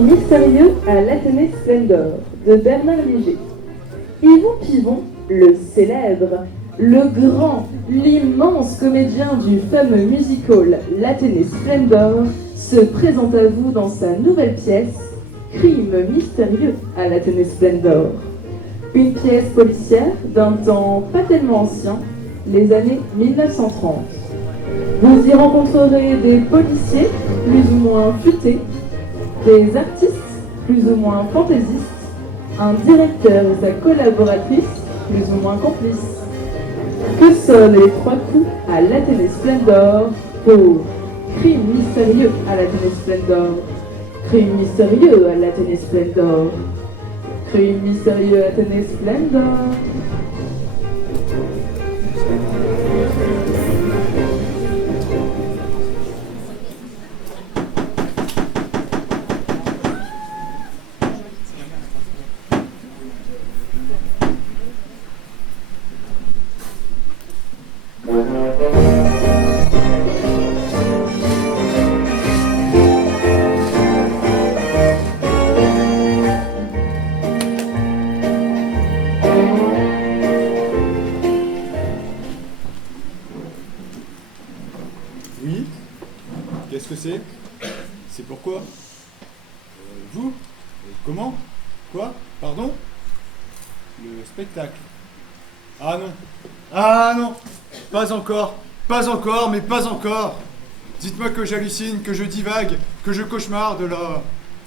mystérieux à l'Athénée Splendor de Bernard Léger. Yvon Pivon, le célèbre, le grand, l'immense comédien du fameux musical L'Athénée Splendor, se présente à vous dans sa nouvelle pièce Crime mystérieux à l'Athénée Splendor. Une pièce policière d'un temps pas tellement ancien, les années 1930. Vous y rencontrerez des policiers plus ou moins futés, des artistes plus ou moins fantaisistes, un directeur et sa collaboratrice plus ou moins complices. Que sonnent les trois coups à l'Athénée Splendor pour Crime mystérieux à l'Athénée Splendor. Crime mystérieux à l'Athénée Splendor. Crime mystérieux à l'Athénée Splendor. Oui. Qu'est-ce que c'est? C'est pourquoi? Vous? Comment? Quoi? Pardon? Le spectacle. Ah non. Ah non. Pas encore. Pas encore, mais pas encore. Dites-moi que j'hallucine, que je divague, que je cauchemarde là.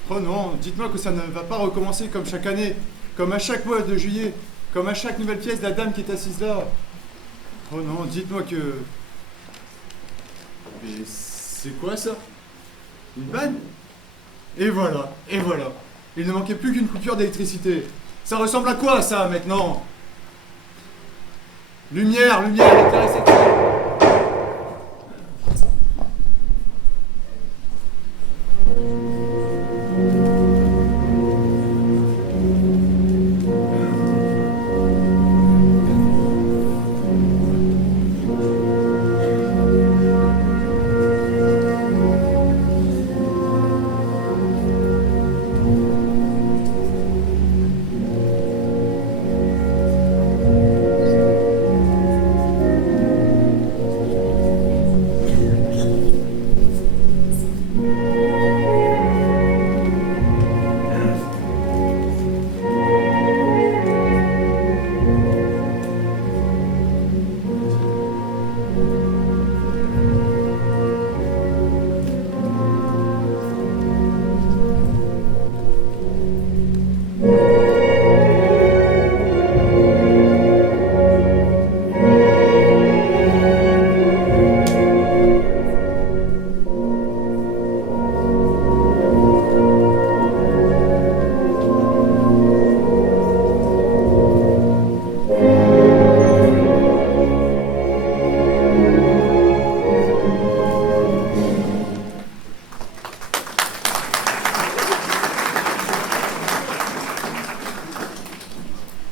Oh non, dites-moi que ça ne va pas recommencer comme chaque année, comme à chaque mois de juillet, comme à chaque nouvelle pièce de la dame qui est assise là. Oh non, dites-moi que... Mais c'est quoi ça? Une panne? Et voilà, et voilà. Il ne manquait plus qu'une coupure d'électricité. Ça ressemble à quoi ça maintenant? Lumière, lumière, éclairez cette salle.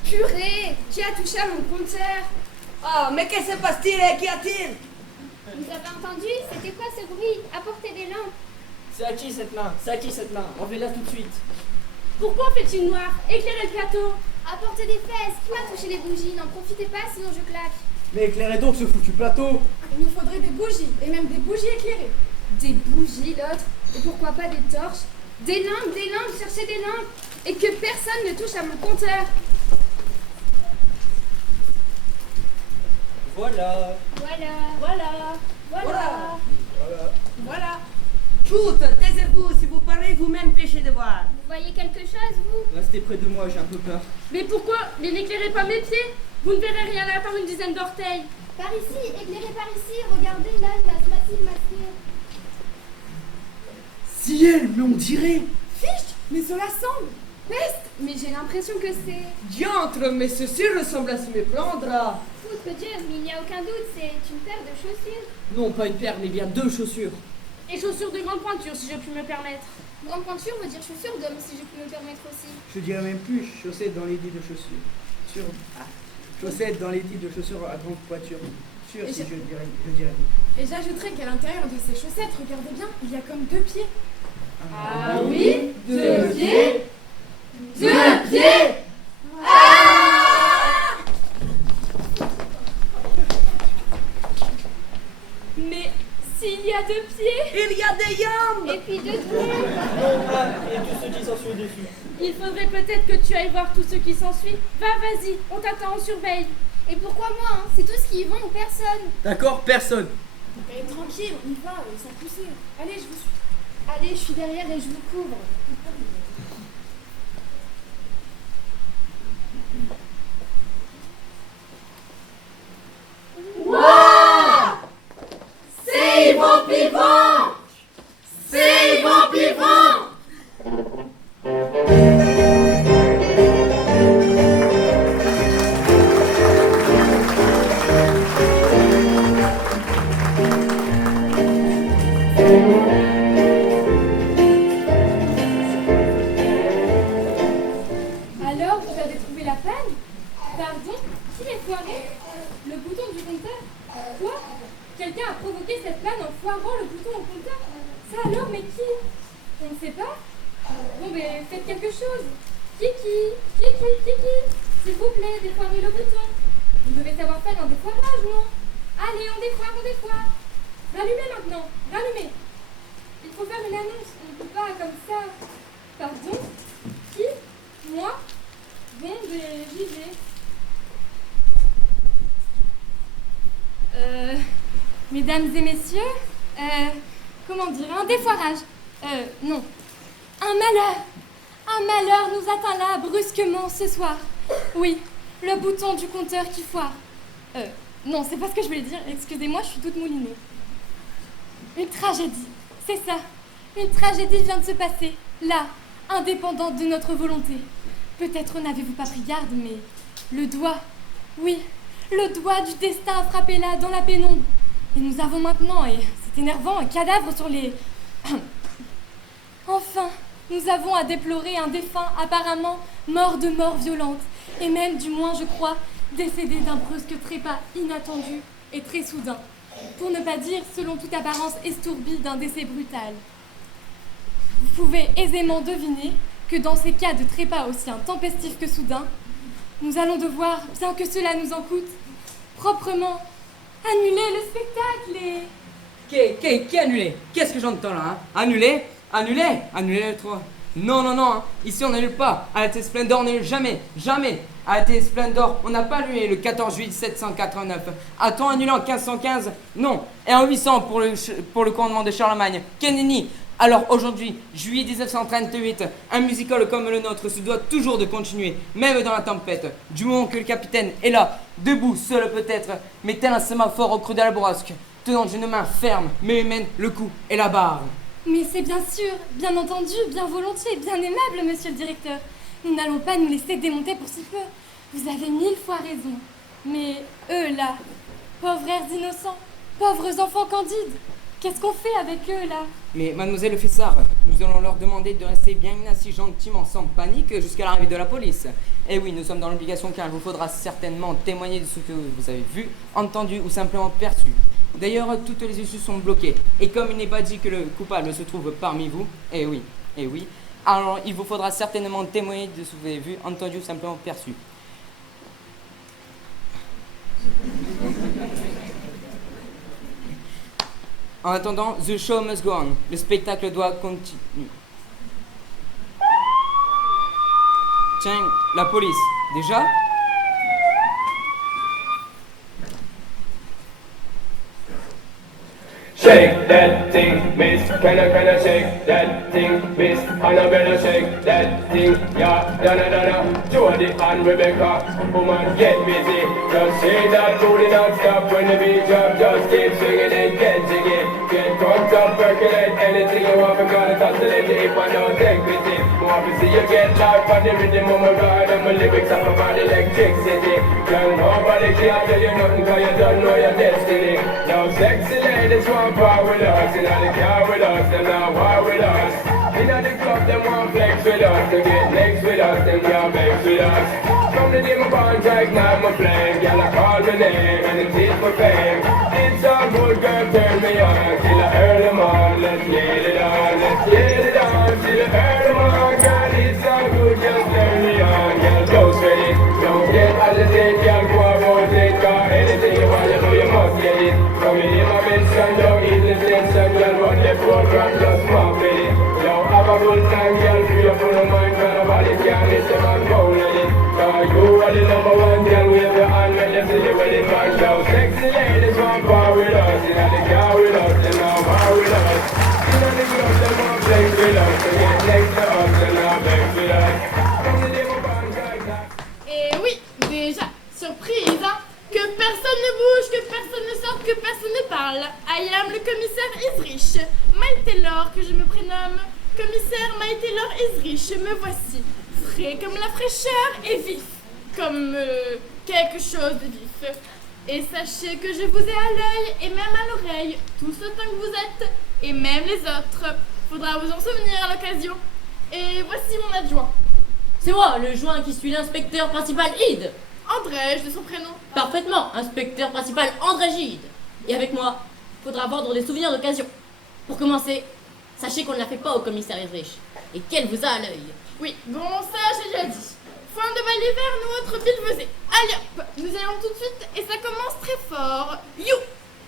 Purée, qui a touché à mon concert? Ah, mais que se passe-t-il? Qu'y a-t-il? Vous avez entendu? C'était quoi ce bruit? Apportez des lampes. C'est à qui cette main? C'est à qui cette main? Enlevez-la tout de suite. Pourquoi fait-il noir? Éclairez le plateau. Apportez des fesses. Qui m'a touché les bougies? N'en profitez pas, sinon je claque. Mais éclairez donc ce foutu plateau. Il nous faudrait des bougies, et même des bougies éclairées. Des bougies, l'autre. Et pourquoi pas des torches? Des lampes, cherchez des lampes. Et que personne ne touche à mon compteur. Voilà. Voilà. Chut, taisez-vous, si vous parlez, vous-même péchez de voir. Vous voyez quelque chose, vous? Restez près de moi, j'ai un peu peur. Mais pourquoi? Mais n'éclairez pas mes pieds. Vous ne verrez rien là à part une dizaine d'orteils. Par ici, éclairez par ici. Regardez là, une masse massive masquée. Ciel, mais on dirait. Fiche, mais cela semble. Peste, mais j'ai l'impression que c'est... Diantre, mais ceci ressemble à se méprendre. Foutre Dieu, mais il n'y a aucun doute, c'est une paire de chaussures. Non, pas une paire, mais bien deux chaussures. Et chaussures de grande pointure, si je puis me permettre. Grande pointure veut dire chaussures d'homme, si je puis me permettre aussi. Je dirais même plus chaussettes dans les dits de chaussures. Chaussettes dans les dits de chaussures à grande pointure. Sûr, Et si je- je dirais. Et j'ajouterais qu'à l'intérieur de ces chaussettes, regardez bien, il y a comme deux pieds. Ah oui, deux Et tout ce qui s'ensuit dessus. Il faudrait peut-être que tu ailles voir tout ce qui s'ensuit. Va, vas-y, on t'attend, on surveille. Et pourquoi moi hein? C'est tous qui y vont ou personne. D'accord, personne. Et tranquille, on y va, sans pousser. Allez, je vous suis. Allez, je suis derrière et je vous couvre. C'est Yvon Pivant! C'est Yvon Pivant! Alors, vous avez trouvé la panne? Pardon? Qui est foiré? Le bouton du compteur? Quoi? Quelqu'un a provoqué cette panne en foirant le bouton au compteur? Ça alors, mais qui? On ne sait pas? Bon, ben, faites quelque chose. Kiki, s'il vous plaît, défoirez le bouton. Vous devez savoir faire un défoirage, non? Allez, on défoire, on défoire. Rallumez maintenant, rallumez. Il faut faire une annonce, on ne peut pas comme ça. Pardon? Qui? Moi? Bon, ben, j'y vais. Mesdames et messieurs, comment dire, un défoirage. Non. Un malheur nous atteint là brusquement ce soir. Oui, le bouton du compteur qui foire. Non, c'est pas ce que je voulais dire, excusez-moi, je suis toute moulinée. Une tragédie, c'est ça. Une tragédie vient de se passer, là, indépendante de notre volonté. Peut-être n'avez-vous pas pris garde, mais le doigt, oui, le doigt du destin a frappé là, dans la pénombre. Et nous avons maintenant, et c'est énervant, un cadavre sur les... Enfin, nous avons à déplorer un défunt apparemment mort de mort violente, et même, du moins je crois, décédé d'un brusque trépas inattendu et très soudain, pour ne pas dire, selon toute apparence estourbi, d'un décès brutal. Vous pouvez aisément deviner que dans ces cas de trépas aussi intempestifs que soudains, nous allons devoir, bien que cela nous en coûte, proprement annuler le spectacle et... Qui annulé? Qu'est-ce que j'entends là, hein? Annuler le 3. Non, hein. Ici on n'annule pas. Alate Splendor, on n'annule jamais. Alate Splendor, on n'a pas annulé le 14 juillet 1789. A-t-on annulé en 1515? Non. Et en 800 pour le commandement de Charlemagne. Kennedy. Alors aujourd'hui, juillet 1938, un musical comme le nôtre se doit toujours de continuer, même dans la tempête. Du moment que le capitaine est là, debout, seul peut-être, mais tel un sémaphore au creux de la bourrasque, tenant d'une main ferme, mais humaine, le cou et la barre. Mais c'est bien sûr, bien entendu, bien volontiers, bien aimable, monsieur le directeur. Nous n'allons pas nous laisser démonter pour si peu. Vous avez 1000 fois raison. Mais eux là, pauvres airs innocents, pauvres enfants candides, qu'est-ce qu'on fait avec eux là? Mais mademoiselle Fessard, nous allons leur demander de rester bien assis gentiment, sans panique, jusqu'à l'arrivée de la police. Et oui, nous sommes dans l'obligation car il vous faudra certainement témoigner de ce que vous avez vu, entendu ou simplement perçu. D'ailleurs, toutes les issues sont bloquées. Et comme il n'est pas dit que le coupable se trouve parmi vous, eh oui, alors il vous faudra certainement témoigner de ce que vous avez vu, entendu ou simplement perçu. En attendant, the show must go on. Le spectacle doit continuer. Tiens, la police, déjà? Shake that thing, miss. Can I shake that thing, miss? Annabella, shake that thing, yeah. Donna, Jody and Rebecca, woman, get busy. Just shake that booty non-stop when the beat drop. Just keep swinging and get jiggy. Get drunk up, percolate anything you want. Because it's oscillating if I don't take pity. More to see you get life on the rhythm of my ride. And my lyrics are about electricity. Girl, nobody can tell you nothing because you don't know your destiny. Now sexy ladies want power with us, in the car with us, them not war with us. In the club, them want flex with us, to get next with us, them can't vex with us. From the day my bond right now, my flame, girl, I call my name, and it is my fame. It's a good girl, turn me on, till I earn them on, let's get it on, till I earn them on, girl, it's a good, just turn me on, girl, go straight, don't get agitated, girl, go about it, cause anything you want, you know you must get it. Come in my mention, don't eat the tension, girl, run the program, just pump it. Yo, a good time, girl. Free up on the mind, girl. Nobody can miss a man rolling it. Cause you are the number one, girl. Wave your hand, let them see you with it back down. Sexy ladies want power with us. You know the car with us, you know power with us. You know the club, they want flex with us. So get next to us, and now vex with us. From the day of one, guys, Et oui, déjà, surprise, hein. Que personne ne bouge, que personne ne sorte, que personne ne parle. I am le commissaire Isrich. Miles Taylor, que je me prénomme. Commissaire Miles Taylor Isrich, me voici. Frais comme la fraîcheur et vif. Comme quelque chose de vif. Et sachez que je vous ai à l'œil et même à l'oreille, tous autant que vous êtes, et même les autres. Faudra vous en souvenir à l'occasion. Et voici mon adjoint. C'est moi, le joint qui suis l'inspecteur principal Ide. André, de son prénom. Parfaitement, inspecteur principal André Gide. Et avec moi, faudra vendre des souvenirs d'occasion. Pour commencer, sachez qu'on ne la fait pas au commissaire Isrich. Et qu'elle vous a à l'œil. Oui, bon, ça j'ai déjà dit. Fin de bal hiver, nous autres billevesés. Allez hop, nous allons tout de suite et ça commence très fort. You.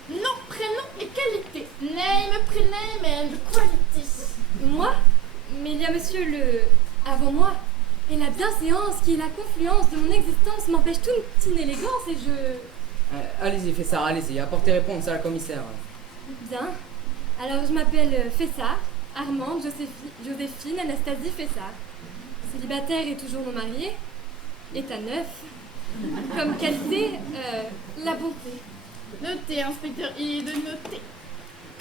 Nom, prénom et qualité. Name, prename and quality. Moi? Mais il y a monsieur le... avant moi. Et la bienséance qui est la confluence de mon existence m'empêche toute inélégance et je... Allez-y, Fessard, allez-y, apportez réponse à la commissaire. Bien. Alors je m'appelle Fessard, Armande Joséphine Anastasie Fessard. Célibataire et toujours non mariée. État neuf. Comme qualité, la bonté. Notez, inspecteur Ide, notez.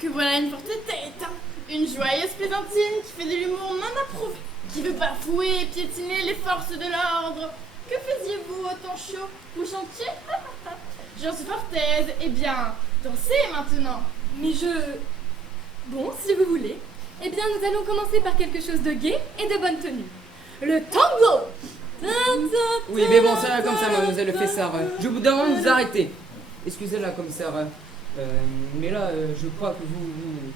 Que voilà une forte tête, hein. Une joyeuse plaisantine qui fait de l'humour non approuvé. Qui veut bafouer et piétiner les forces de l'ordre. Que faisiez-vous au temps chaud? Vous chantiez? J'en suis fort aise. Eh bien, dansez maintenant. Mais Bon, si vous voulez. Eh bien, nous allons commencer par quelque chose de gai et de bonne tenue. Le tango! Oui, mais bon, ça va comme ça, mademoiselle Fessard. Je vous demande de vous arrêter. Excusez-la, commissaire. Mais là, je crois que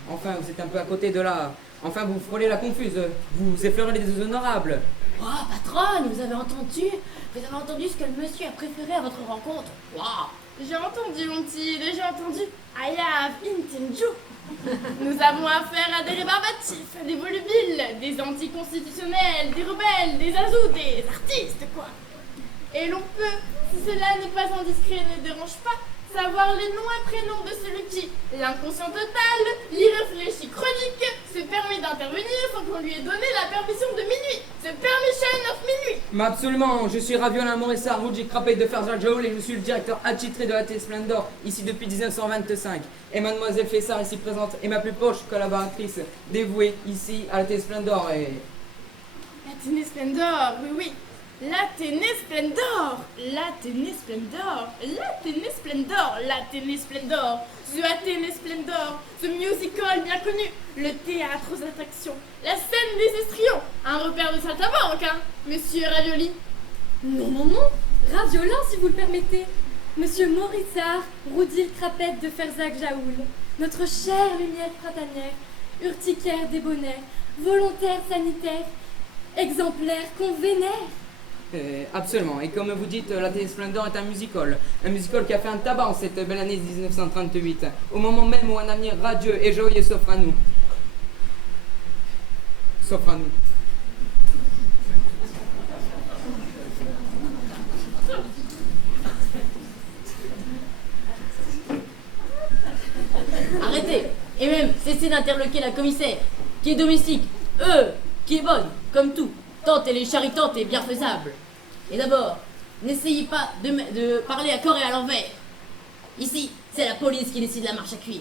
enfin, vous êtes un peu à côté de là. Enfin, vous frôlez la confuse. Vous effleurez les honorables. Oh, patronne, vous avez entendu ce que le monsieur a préféré à votre rencontre. Waouh. J'ai entendu, mon petit, j'ai entendu. I have entendu. Nous avons affaire à des rébarbatifs, des volubiles, des anticonstitutionnels, des rebelles, des azous, des artistes, quoi. Et l'on peut, si cela n'est pas indiscret et ne dérange pas, savoir les noms et prénoms de celui qui, l'inconscient total, l'irréfléchi chronique, se permet d'intervenir sans qu'on lui ait donné la permission de minuit. The permission of minuit. Mais absolument, je suis Raviola Morissa, Rougi Crapet de Ferzal Jaoul et je suis le directeur attitré de la T Splendor, ici depuis 1925. Et mademoiselle Fessard ici présente est ma plus proche collaboratrice, dévouée ici à la T Splendor et... L'Athénée Splendor, oui, oui. L'Athénée Splendor, l'Athénée Splendor, l'Athénée Splendor, l'Athénée Splendor, The Athénée Splendor, The Musical bien connu, le théâtre aux attractions, la scène des estrions, un repère de saltimbanque, hein, monsieur Ravioli. Non, non, non, Raviolin si vous le permettez. Monsieur Morissard, Roudil Crapette de Ferzac Jaoul, notre chère lumière printanière, urticaire débonnaire, volontaire sanitaire, exemplaire qu'on vénère. Absolument, et comme vous dites, la T Splendor est un musical qui a fait un tabac en cette belle année 1938, au moment même où un avenir radieux et joyeux s'offre à nous. S'offre à nous. Arrêtez. Et même, cessez d'interloquer la commissaire, qui est domestique, qui est bonne, comme tout. Tante, elle est charitante et bienfaisable. Et d'abord, n'essayez pas de parler à corps et à l'envers. Ici, c'est la police qui décide la marche à cuire.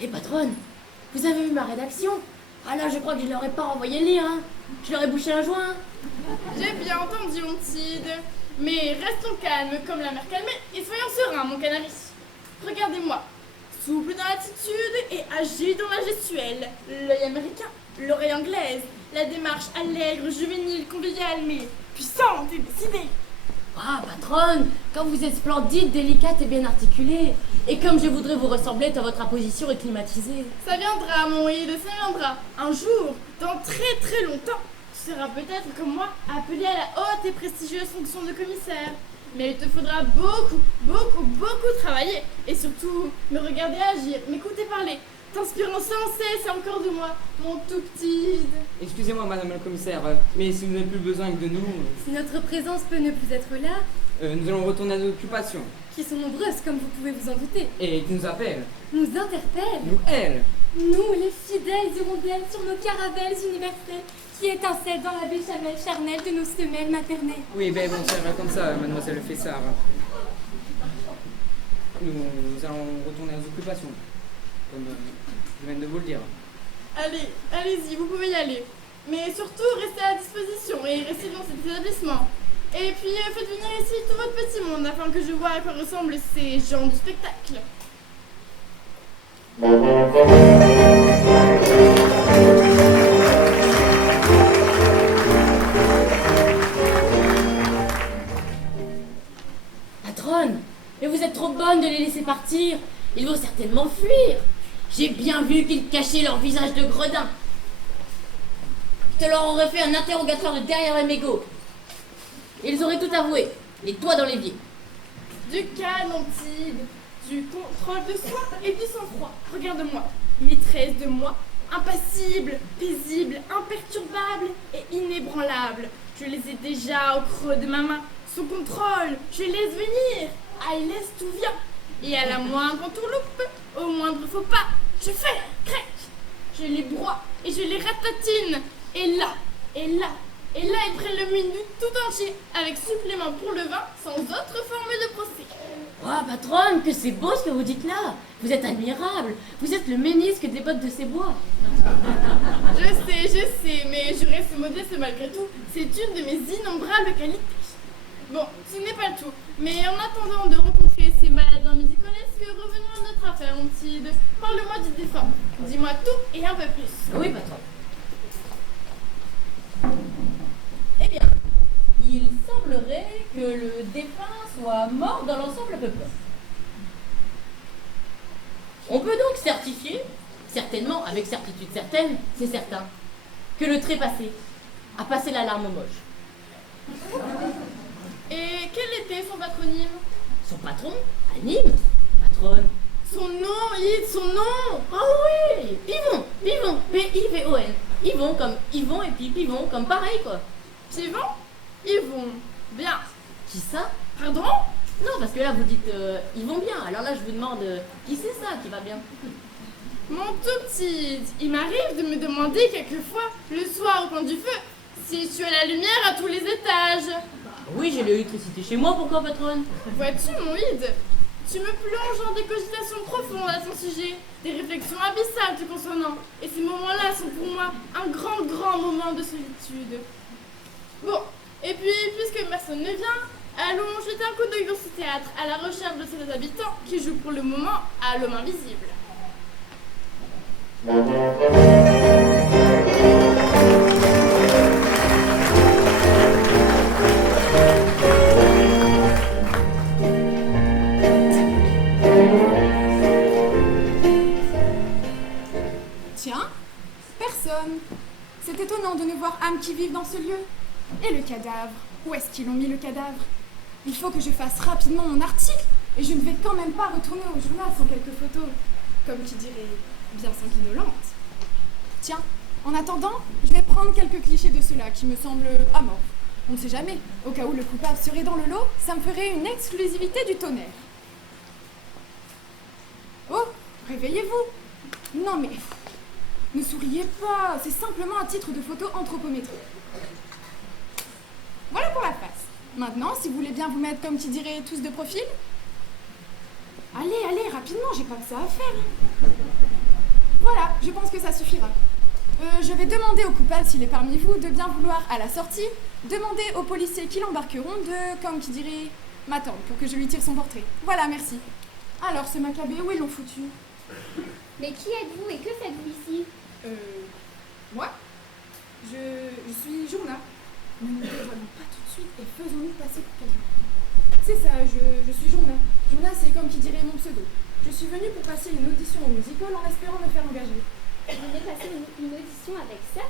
Et patronne, vous avez vu ma rédaction? Ah là, je crois que je leur ai pas renvoyé le lire, hein. Je leur ai bouché un joint. J'ai bien entendu, mon Tide. Mais restons calmes comme la mer calmée et soyons sereins, mon canari. Regardez-moi, souple dans l'attitude et agile dans la gestuelle, l'œil américain, l'oreille anglaise, la démarche allègre, juvénile, conviviale, mais puissante et décidée. Ah, patronne, comme vous êtes splendide, délicate et bien articulée. Et comme je voudrais vous ressembler à votre apposition et climatisée. Ça viendra, mon Ide, ça viendra. Un jour, dans très très longtemps, tu seras peut-être comme moi appelé à la haute et prestigieuse fonction de commissaire. Mais il te faudra beaucoup travailler. Et surtout, me regarder agir, m'écouter parler, t'inspirant sans cesse encore de moi, mon tout petit. Excusez-moi, madame la commissaire, mais si vous n'avez plus besoin de nous, Si notre présence peut ne plus être là, nous allons retourner à nos occupations. qui sont nombreuses comme vous pouvez vous en douter, Et qui nous appellent, nous interpellent, nous, elles. nous les fidèles hirondelles sur nos caravelles universelles qui étincellent dans la béchamel charnelle de nos semelles maternelles. Oui, ben bon, ça va comme ça, mademoiselle Fessard. Nous allons retourner à nos occupations, comme je viens de vous le dire. Allez, allez-y, vous pouvez y aller. Mais surtout, restez à disposition et restez dans cet établissement. Et puis, faites venir ici tout votre petit monde afin que je vois à quoi ressemblent ces gens du spectacle. Patronne, mais vous êtes trop bonne de les laisser partir. Ils vont certainement fuir. J'ai bien vu qu'ils cachaient leur visage de gredin. Je te leur aurais fait un interrogatoire de derrière les mégots. Ils auraient tout avoué, les doigts dans l'évier. Du calme, Antide, du contrôle de soi et du sang-froid. Regarde-moi, maîtresse de moi, impassible, paisible, imperturbable et inébranlable. Je les ai déjà au creux de ma main, sous contrôle. Je laisse venir, I laisse tout vient. Et à la moindre entourloupe, au moindre faux pas, je fais crèque. Je les broie et je les ratatine. Et là, ils prennent le menu tout entier, avec supplément pour le vin, sans autre forme de procès. Oh, patronne, que c'est beau ce que vous dites là. Vous êtes admirable. Vous êtes le ménisque des bottes de ces bois. Je sais, mais je reste modeste malgré tout. C'est une de mes innombrables qualités. Bon, ce n'est pas le tout. Mais en attendant de rencontrer ces malades musicalesques, revenons à notre affaire, Antide. Parle-moi du défunt. Dis-moi tout et un peu plus. Oui, patron. Eh bien, il semblerait que le défunt soit mort dans l'ensemble à peu près. On peut donc certifier, certainement avec certitude certaine, c'est certain, que le trépassé a passé l'alarme moche. Et quel était son patronyme? Son patron, Anime, patronne. Son nom, Yves, son nom! Ah oui, Pivon, P-I-V-O-N. Yvon comme Yvon et puis Pivon comme pareil quoi. Pivon? Yvon. Bien. Qui ça? Pardon? Non, parce que là vous dites ils vont bien. Alors là je vous demande qui c'est ça qui va bien? Mon tout petit, il m'arrive de me demander quelquefois, le soir au coin du feu, si tu as la lumière à tous les étages. Oui, j'ai l'électricité chez moi, pourquoi patronne? Vois-tu mon Ide? Tu me plonges dans des cogitations profondes à ton sujet, des réflexions abyssales te concernant, et ces moments-là sont pour moi un grand moment de solitude. Bon, et puis, puisque personne ne vient, allons jeter un coup d'œil dans ce théâtre à la recherche de ses habitants qui jouent pour le moment à l'homme invisible. Tiens, personne. C'est étonnant de ne voir âmes qui vivent dans ce lieu. Et le cadavre? Où est-ce qu'ils ont mis le cadavre? Il faut que je fasse rapidement mon article, et je ne vais quand même pas retourner au journal sans quelques photos, comme qui dirait, bien sanguinolentes. Tiens, en attendant, je vais prendre quelques clichés de ceux-là qui me semblent amorphes. On ne sait jamais, au cas où le coupable serait dans le lot, ça me ferait une exclusivité du tonnerre. Oh, réveillez-vous! Non mais, ne souriez pas, c'est simplement un titre de photo anthropométrique. Voilà pour la face. Maintenant, si vous voulez bien vous mettre comme qui dirait tous de profil. Allez, rapidement, j'ai pas que ça à faire. Voilà, je pense que ça suffira. Je vais demander au coupable s'il est parmi vous de bien vouloir, à la sortie, demander aux policiers qui l'embarqueront de, comme qui dirait, m'attendre pour que je lui tire son portrait. Voilà, merci. Alors, ce macabé, où ils l'ont foutu? Mais qui êtes-vous et que faites-vous ici? Moi je suis Journa. Ne nous dévoilons pas tout de suite et faisons-nous passer pour quelqu'un. C'est ça, je suis Journa. Journa, c'est comme qui dirait mon pseudo. Je suis venue pour passer une audition au musical en espérant me faire engager. Vous venez passer une audition avec ça?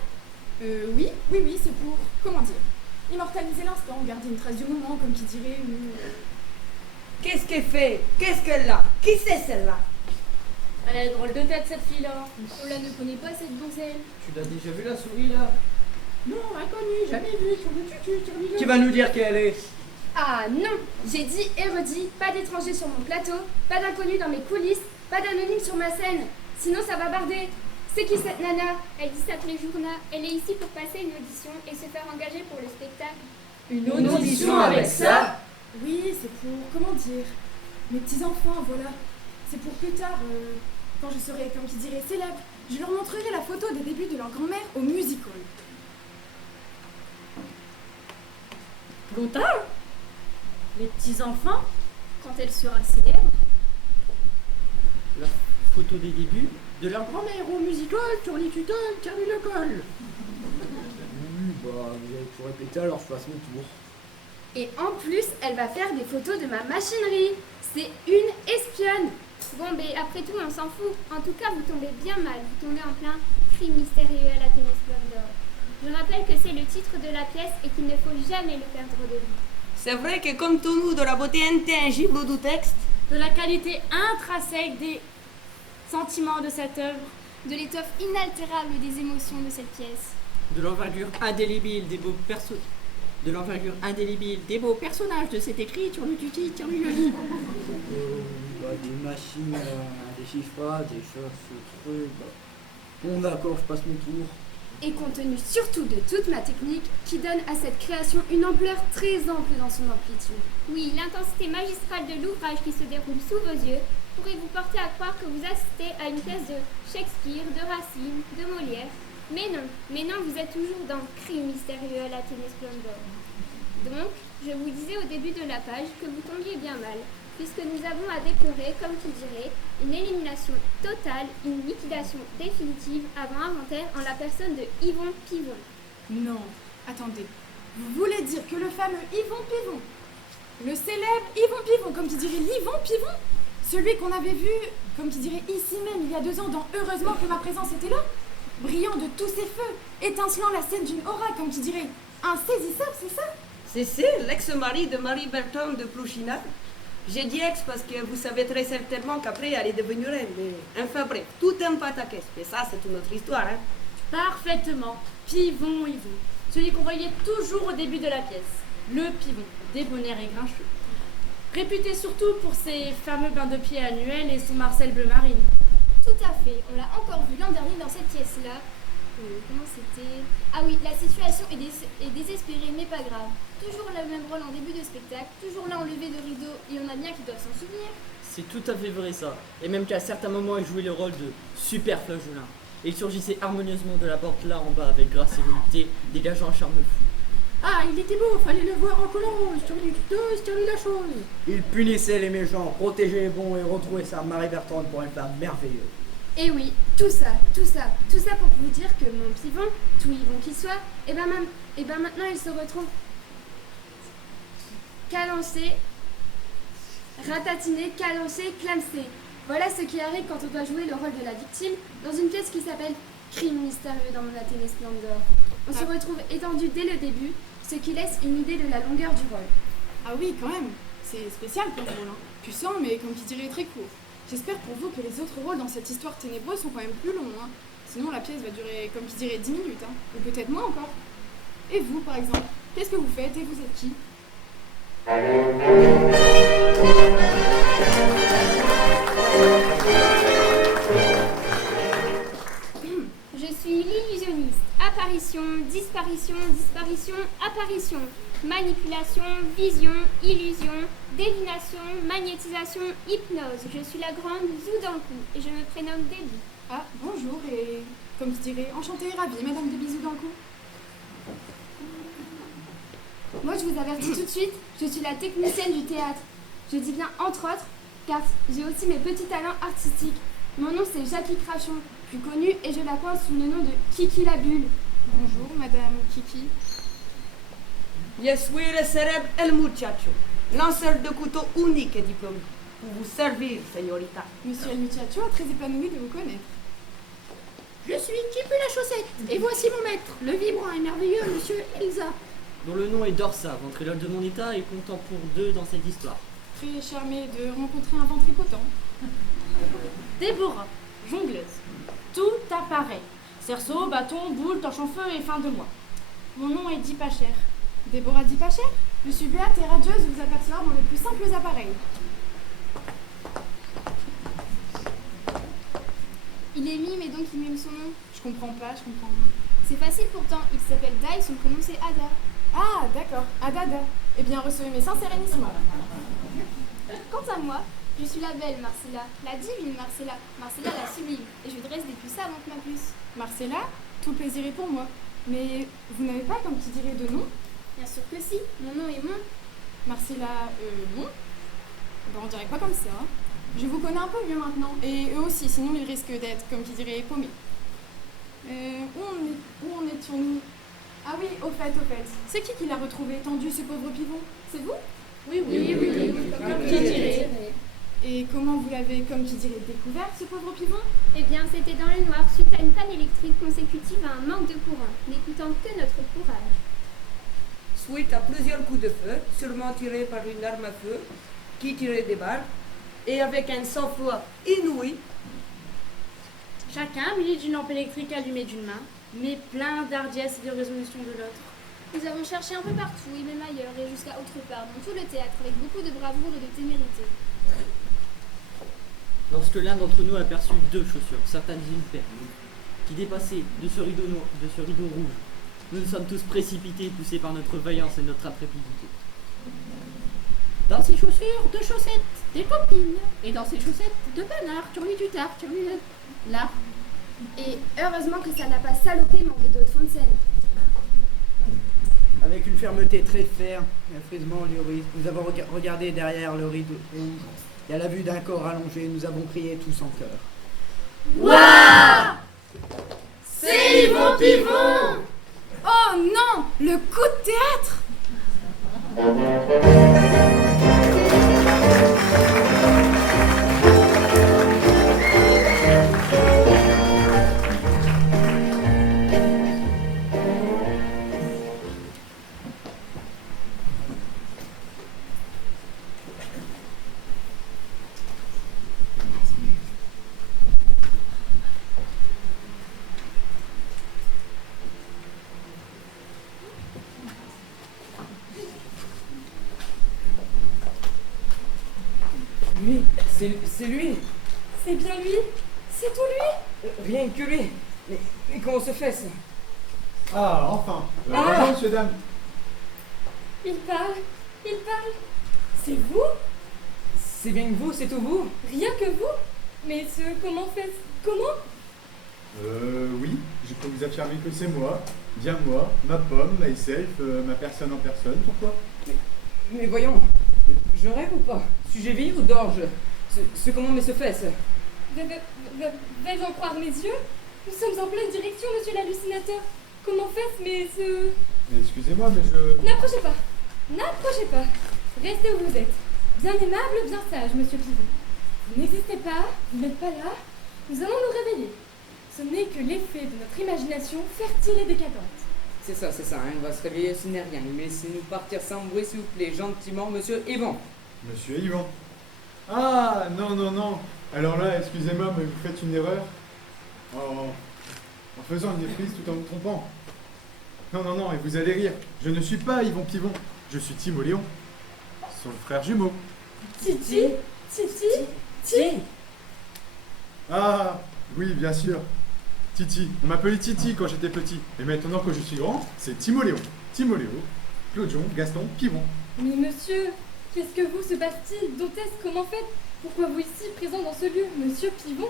Oui, c'est pour, comment dire, immortaliser l'instant, garder une trace du moment, comme qui dirait, ou... Qu'est-ce qu'elle fait? Qu'est-ce qu'elle a? Qui c'est celle-là? Elle a drôle de tête, cette fille-là. On la ne connaît pas, cette donzelle. Tu l'as déjà vu la souris là? Non, inconnue, jamais vue, sur le tutu, sur le Tu vas nous dire qui elle est? Ah non, j'ai dit et redit, pas d'étrangers sur mon plateau, pas d'inconnus dans mes coulisses, pas d'anonymes sur ma scène. Sinon ça va barder. C'est qui cette nana? Elle dit s'appeler Journa. Elle est ici pour passer une audition et se faire engager pour le spectacle. Une audition avec ça? Oui, c'est pour, comment dire, mes petits-enfants, voilà. C'est pour plus tard, quand je serai, comme qui dirait, célèbre. Je leur montrerai la photo des débuts de leur grand-mère au music hall. Ploutard? Les petits-enfants? Quand elle sera célèbre. La photo des débuts de leur grand-mère au musical sur les tutelles, Charlie le col. Oui, bah, vous avez tout répété, alors je passe mon tour. Et en plus, elle va faire des photos de ma machinerie. C'est une espionne. Bon, mais après tout, on s'en fout. En tout cas, vous tombez bien mal. Vous tombez en plein crime mystérieux à la Tennis d'or. Je rappelle que c'est le titre de la pièce et qu'il ne faut jamais le perdre de vue. C'est vrai que compte tenu de la beauté intangible du texte, De la qualité intrinsèque des sentiments de cette œuvre, De l'étoffe inaltérable des émotions de cette pièce. De l'envergure indélébile des beaux personnages de cet écrit sur le tuti, Charlie le lit. Des machines, des chiffrages, des choses, ce truc. Bon d'accord, je passe mon tour. Et compte tenu surtout de toute ma technique qui donne à cette création une ampleur très ample dans son amplitude. Oui, l'intensité magistrale de l'ouvrage qui se déroule sous vos yeux pourrait vous porter à croire que vous assistez à une pièce de Shakespeare, de Racine, de Molière. Mais non, vous êtes toujours dans crime mystérieux à la Tennis d'or. Donc, je vous disais au début de la page que vous tombiez bien mal, puisque nous avons à déplorer, comme tu dirais, une élimination totale, une liquidation définitive avant inventaire en la personne de Yvon Pivon. Non, attendez. Vous voulez dire que le fameux Yvon Pivon, le célèbre Yvon Pivon, comme qui dirait l'Yvon Pivon, celui qu'on avait vu, comme qui dirait ici même il y a 2 ans dans Heureusement que ma présence était là, brillant de tous ses feux, étincelant la scène d'une aura, comme qui dirait insaisissable, c'est ça? c'est l'ex-mari de Marie Berton de Plouchina. J'ai dit ex parce que vous savez très certainement qu'après elle est devenue reine, mais enfin bref, tout un pataquès. Mais ça, c'est une autre histoire, hein. Parfaitement. Pivon, celui qu'on voyait toujours au début de la pièce. Le pivon, débonnaire et grincheux. Réputé surtout pour ses fameux bains de pied annuels et son Marcel bleu marine. Tout à fait, on l'a encore vu l'an dernier dans cette pièce-là. Comment c'était? Ah oui, la situation est désespérée, mais pas grave. Toujours le même rôle en début de spectacle, toujours là enlevé de rideau, et on a bien qui doivent s'en souvenir. C'est tout à fait vrai ça. Et même qu'à certains moments, il jouait le rôle de super flageolant. Et il surgissait harmonieusement de la porte là en bas avec grâce et volupté, dégageant un charme fou. Ah, il était beau, fallait le voir en collant, sur les tutos, sur la chose. Il punissait les méchants, protégeait les bons et retrouvait sa Marie Bertrand pour une femme merveilleuse. Et oui, tout ça pour vous dire que mon pivon, tout Yvon qu'il soit, et ben maintenant il se retrouve cadencé, ratatiné, cadencé, clamsé. Voilà ce qui arrive quand on doit jouer le rôle de la victime dans une pièce qui s'appelle Crime mystérieux dans la Tennis d'or. On se retrouve étendu dès le début, ce qui laisse une idée de la longueur du rôle. Ah oui, quand même. C'est spécial comme rôle, hein. Puissant, mais comme qui dirait très court. J'espère pour vous que les autres rôles dans cette histoire ténébreuse sont quand même plus longs, hein. Sinon la pièce va durer, comme qui dirait, 10 minutes, hein. Ou peut-être moins encore. Et vous, par exemple, qu'est-ce que vous faites et vous êtes qui? Je suis l'illusionniste. Apparition, disparition, disparition, apparition. Manipulation, vision, illusion, divination, magnétisation, hypnose. Je suis la grande Zoudankou et je me prénomme Debbie. Ah, bonjour et, comme tu dirais, enchantée et ravie, Madame de Bisoudankou. Moi, je vous avertis tout de suite, je suis la technicienne du théâtre. Je dis bien entre autres, car j'ai aussi mes petits talents artistiques. Mon nom, c'est Jackie Crachon, plus connue, et je la coince sous le nom de Kiki la Bulle. Bonjour, Madame Kiki. Je suis le célèbre El Muchacho, lanceur de couteau unique et diplômé. Pour vous servir, señorita. Monsieur El Muchacho a très épanoui de vous connaître. Je suis Kipu la chaussette, et voici mon maître, le vibrant et merveilleux Monsieur Elsa. Dont le nom est Dorsa, ventriloque de mon état et comptant pour 2 dans cette histoire. Très charmé de rencontrer un ventripotent. Déborah, jongleuse. Tout apparaît. Cerceau, bâton, boule, torche en feu et fin de mois. Mon nom est dit pas cher. Déborah dit pas cher. Je suis béate et radieuse vous apercevoir dans les plus simples appareils. Il est mime et donc il mime son nom. Je comprends pas. C'est facile pourtant, il s'appelle Dai, son prénom c'est Ada. Ah, d'accord, Adada. Eh bien, recevez mes sincères sérénissements. Quant à moi, je suis la belle Marcella, la divine Marcella, Marcella la sublime, et je dresse des plus savantes ma puce. Marcella, tout le plaisir est pour moi. Mais vous n'avez pas, comme qui dirait, de nom? Bien sûr que si, mon nom est Mon. Marcella, non. Ben, on dirait pas comme ça. Je vous connais un peu mieux maintenant. Et eux aussi, sinon ils risquent d'être, comme qui dirait, paumés. Où en étions-nous? Ah oui, au fait. C'est qui l'a retrouvé, tendu, ce pauvre pivot? C'est vous? Oui. Comme qui dirait. Et comment vous l'avez, comme qui dirait, découvert, ce pauvre pivot? Eh bien, c'était dans le noir suite à une panne électrique consécutive à un manque de courant, n'écoutant que notre courage. Suite à plusieurs coups de feu, sûrement tirés par une arme à feu, qui tirait des balles, et avec un sang-froid inouï, Chacun muni d'une lampe électrique allumée d'une main, mais plein d'hardiesse et de résolution de l'autre. Nous avons cherché un peu partout, et même ailleurs, et jusqu'à autre part, dans tout le théâtre, avec beaucoup de bravoure et de témérité. Lorsque l'un d'entre nous aperçut deux chaussures, certaines d'une paire, qui dépassaient de ce rideau rouge, nous nous sommes tous précipités, poussés par notre vaillance et notre intrépidité. Dans ces chaussures, deux chaussettes, des copines. Et dans ces chaussettes, deux panards, turlututard, là. Et heureusement que ça n'a pas salopé mon rideau de fond de scène. Avec une fermeté très ferme, un frisement lyrique, nous avons regardé derrière le rideau rouge, et à la vue d'un corps allongé, nous avons crié tous en chœur. Waouh! C'est Yvon Pivon! Oh non! Le coup de théâtre! Lui, c'est lui. C'est bien lui? C'est tout lui? Rien que lui. Mais comment se fait ça? Ah, enfin. Bonjour, monsieur, dame. Il parle. C'est vous? C'est bien que vous, c'est tout vous? Rien que vous? Mais comment faites? Comment? Oui, je peux vous affirmer que c'est moi. Bien moi, ma pomme, myself, ma personne en personne. Pourquoi? Mais voyons, je rêve ou pas? Suis-je éveillé ou dors-je? Ce comment me se fait ça? Vais-je en croire mes yeux? Nous sommes en pleine direction, monsieur l'hallucinateur. Comment faites, mais Mais excusez-moi, mais je... N'approchez pas. N'approchez pas. Restez où vous êtes. Bien aimable, bien sage, monsieur Pivot. Vous n'existez pas, vous n'êtes pas là. Nous allons nous réveiller. Ce n'est que l'effet de notre imagination fertile et décadente. C'est ça, hein, on va se réveiller, ce n'est rien. Mais laissez-nous partir sans bruit, s'il vous plaît, gentiment, monsieur Yvon. Monsieur Yvon. Ah, non. Alors là, excusez-moi, mais vous faites une erreur en faisant une méprise tout en vous trompant. Non, et vous allez rire. Je ne suis pas Yvon Pivon, je suis Timoléon, son frère jumeau. Titi. Ah, oui, bien sûr. Titi. On m'appelait Titi quand j'étais petit. Et maintenant que je suis grand, c'est Timoléon. Timoléo, Clodion, Gaston, Pivon. Mais monsieur, qu'est-ce que vous se passe-t-il? D'où est-ce? Comment faites? Pourquoi vous ici, présent dans ce lieu? Monsieur Pivon,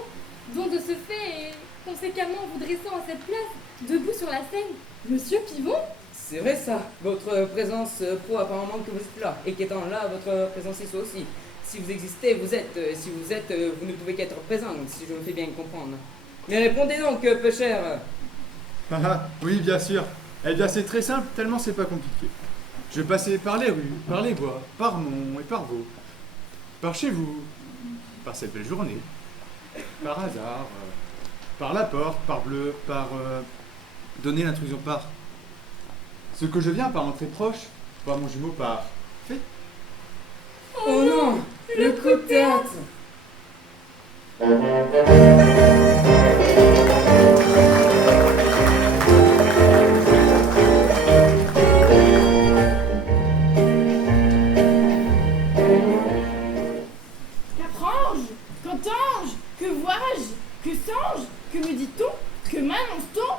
dont de ce fait et conséquemment vous dressant à cette place, debout sur la scène, monsieur Pivon? C'est vrai ça, votre présence prouve apparemment que vous êtes là, et qu'étant là, votre présence est aussi. Si vous existez, vous êtes. Si vous êtes, vous ne pouvez qu'être présent, si je me fais bien comprendre. Mais répondez donc, peu cher. Oui, bien sûr. Eh bien, c'est très simple, tellement c'est pas compliqué. Je passais par les rues, par les bois, par Mont et par Vaux, par chez vous, par cette belle journée, par hasard, par la porte, par bleu, par donner l'intrusion, par ce que je viens, par entrée proche, par mon jumeau, par fait. Oh non, le coup de théâtre. Qu'apprends-je? Qu'entends-je? Que vois-je? Que songe? Que me dit-on? Que m'annonce-t-on?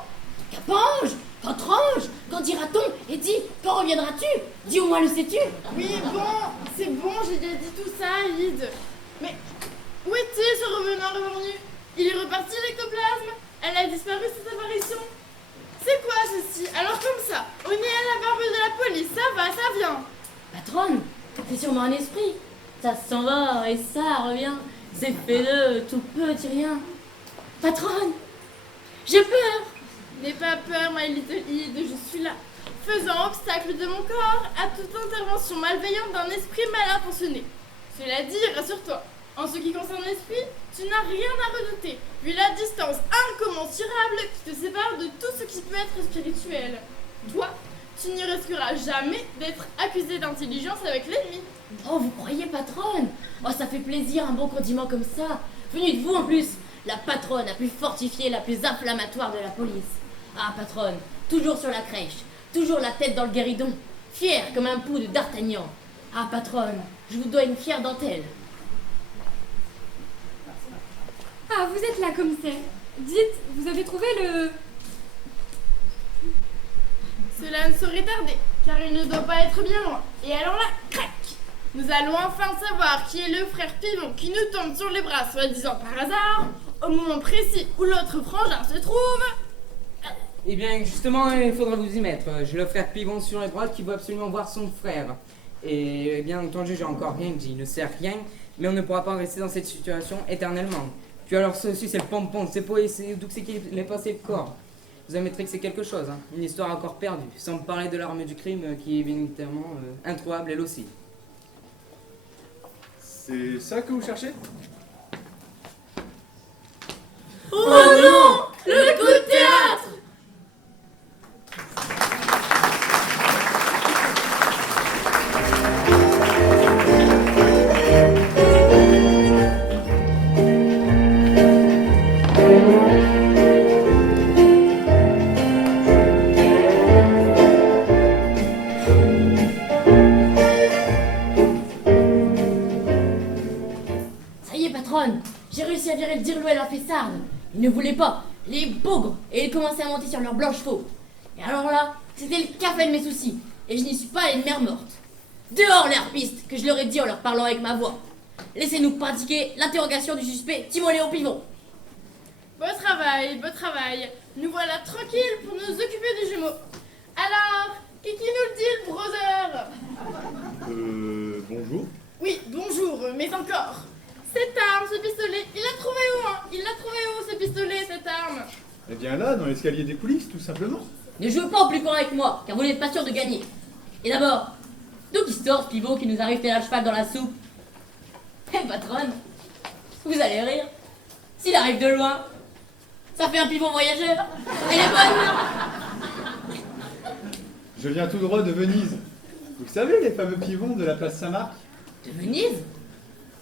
Qu'apprends-je? Qu'entends-je? Quand dira-t-on? Et dis, quand reviendras-tu? Dis au moins le sais-tu? Oui, bon, c'est bon, j'ai déjà dit tout ça, Ide. Mais où est-il ce revenant revenu? Il est reparti l'ectoplasme? Elle a disparu cette apparition? C'est quoi ceci? Alors comme ça, au nez à la barbe de la police, ça va, ça vient. Patronne, c'est sûrement un esprit. Ça s'en va et ça revient. C'est fait de tout petit rien. Patronne, j'ai peur. N'aie pas peur, my little Ide, je suis là, faisant obstacle de mon corps à toute intervention malveillante d'un esprit mal intentionné. Cela dit, rassure-toi, en ce qui concerne l'esprit, tu n'as rien à redouter, vu la distance incommensurable qui te sépare de tout ce qui peut être spirituel. Toi, tu n'y risqueras jamais d'être accusé d'intelligence avec l'ennemi. Oh, vous croyez, patronne? Oh, ça fait plaisir, un bon condiment comme ça. Venu de vous en plus, la patronne la plus fortifiée, la plus inflammatoire de la police. Ah, patronne, toujours sur la crèche, toujours la tête dans le guéridon, fière comme un pouls de d'Artagnan. Ah, patronne, je vous dois une fière dentelle. Ah, vous êtes là, commissaire. Dites, vous avez trouvé le... Cela ne saurait tarder, car il ne doit pas être bien loin. Et alors là, crac! Nous allons enfin savoir qui est le frère Pivon qui nous tombe sur les bras, soi-disant par hasard, au moment précis où l'autre frangin se trouve. Eh bien, justement, il faudra vous y mettre. J'ai le frère Pivon sur les bras qui veut absolument voir son frère. Et bien entendu, j'ai encore rien dit, il ne sert rien, mais on ne pourra pas rester dans cette situation éternellement. Puis alors, ceci, c'est le pompon, c'est pas d'où c'est qu'il est passé le corps. Vous admettrez que c'est quelque chose, hein, une histoire encore perdue, sans me parler de l'arme du crime qui est évidemment introuvable elle aussi. C'est ça que vous cherchez? Oh non! Le coup de théâtre! Ça y est, patronne, j'ai réussi à virer le dirlouet à la fessarde. Ils ne voulaient pas, les bougres, et ils commençaient à monter sur leur blanche faux. Et alors là, c'était le café de mes soucis, et je n'y suis pas allée de mer morte. Dehors les harpistes, que je leur ai dit en leur parlant avec ma voix. Laissez-nous pratiquer l'interrogation du suspect Timoléon Pivon. Beau travail, beau travail. Nous voilà tranquilles pour nous occuper du jumeau. Alors, qui nous le dit, le brother? Bonjour. Oui, bonjour, mais encore. Cette arme, ce pistolet, il l'a trouvé où, hein? Il l'a trouvé où, ce pistolet, cette arme? Eh bien là, dans l'escalier des coulisses, tout simplement. Ne jouez pas au plus court avec moi, car vous n'êtes pas sûr de gagner. Et d'abord, d'où qui sort ce pivot qui nous arrive tel à cheval dans la soupe? Eh patronne, vous allez rire. S'il arrive de loin, ça fait un pivot voyageur. Elle est bonne. Je viens tout droit de Venise. Vous savez, les fameux pivons de la place Saint-Marc? De Venise?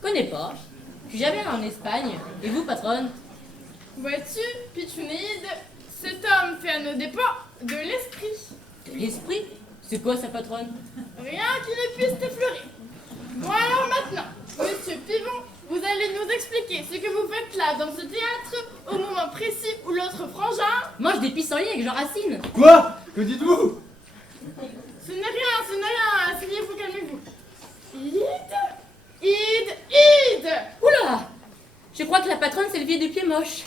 Connais pas. Je suis jamais allée en Espagne. Et vous, patronne? Vois-tu, Pitchounéide, cet homme fait à nos dépens de l'esprit. De l'esprit? C'est quoi ça, patronne? Rien qui ne puisse t'effleurer. Bon alors maintenant, monsieur Pivon, vous allez nous expliquer ce que vous faites là dans ce théâtre au moment précis où l'autre frangin mange des pissenlits avec Jean Racine. Quoi? Que dites-vous? Ce n'est rien, asseyez-vous, calmez-vous. Ide! Oula! Je crois que la patronne s'est levée du pied moche.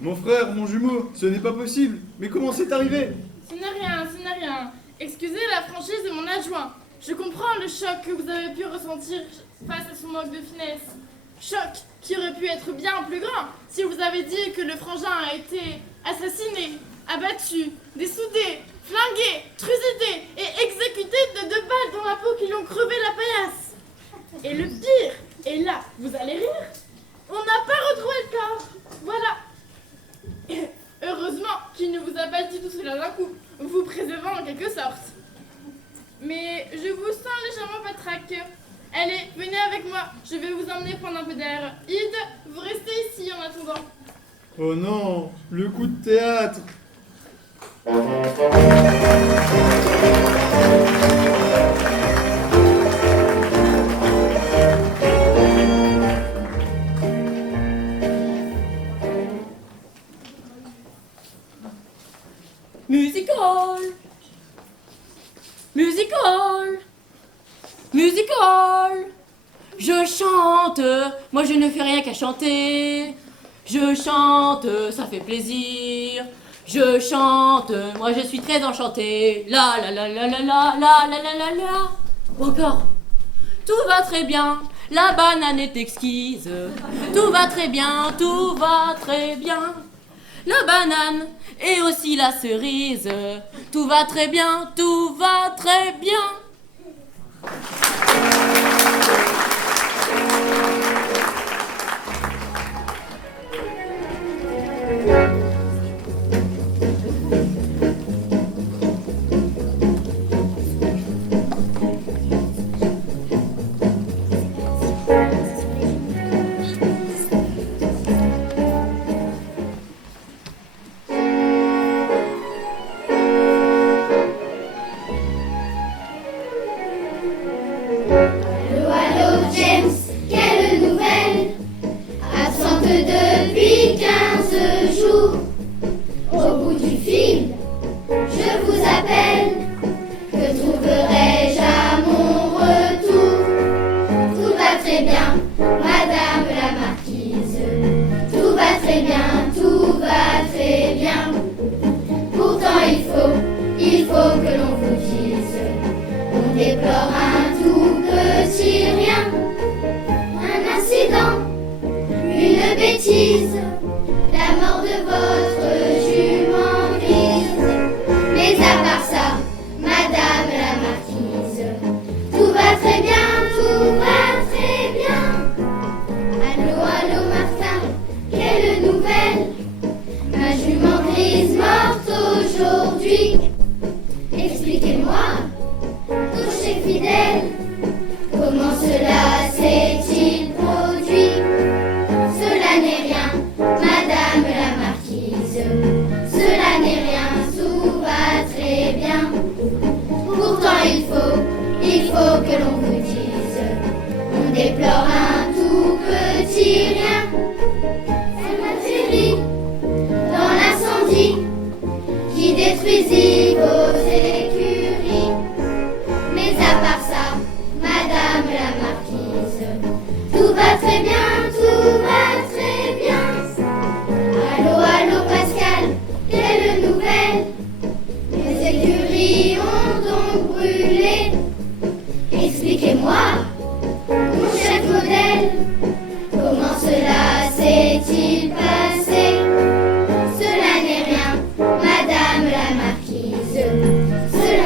Mon frère, mon jumeau, ce n'est pas possible. Mais comment c'est arrivé? Ce n'est rien. Excusez la franchise de mon adjoint. Je comprends le choc que vous avez pu ressentir face à son manque de finesse. Choc qui aurait pu être bien plus grand si vous avez dit que le frangin a été assassiné, abattu, dessoudé, flingué, trucidé et exécuté de 2 balles dans la peau qui lui ont crevé la paillasse. Et le pire, et là, vous allez rire, on n'a pas retrouvé le corps. Voilà. Heureusement qu'il ne vous a pas dit tout cela d'un coup, vous préservant en quelque sorte. Mais je vous sens légèrement patraque. Allez, venez avec moi, je vais vous emmener prendre un peu d'air. Ide, vous restez ici en attendant. Oh non, le coup de théâtre. Musical. Musical. Musical. Je chante, moi je ne fais rien qu'à chanter. Je chante, ça fait plaisir. Je chante, moi je suis très enchantée. La la la la la la la la la la la. Ou encore, tout va très bien. La banane est exquise. Tout va très bien, tout va très bien. La banane et aussi la cerise. Tout va très bien, tout va très bien. Cela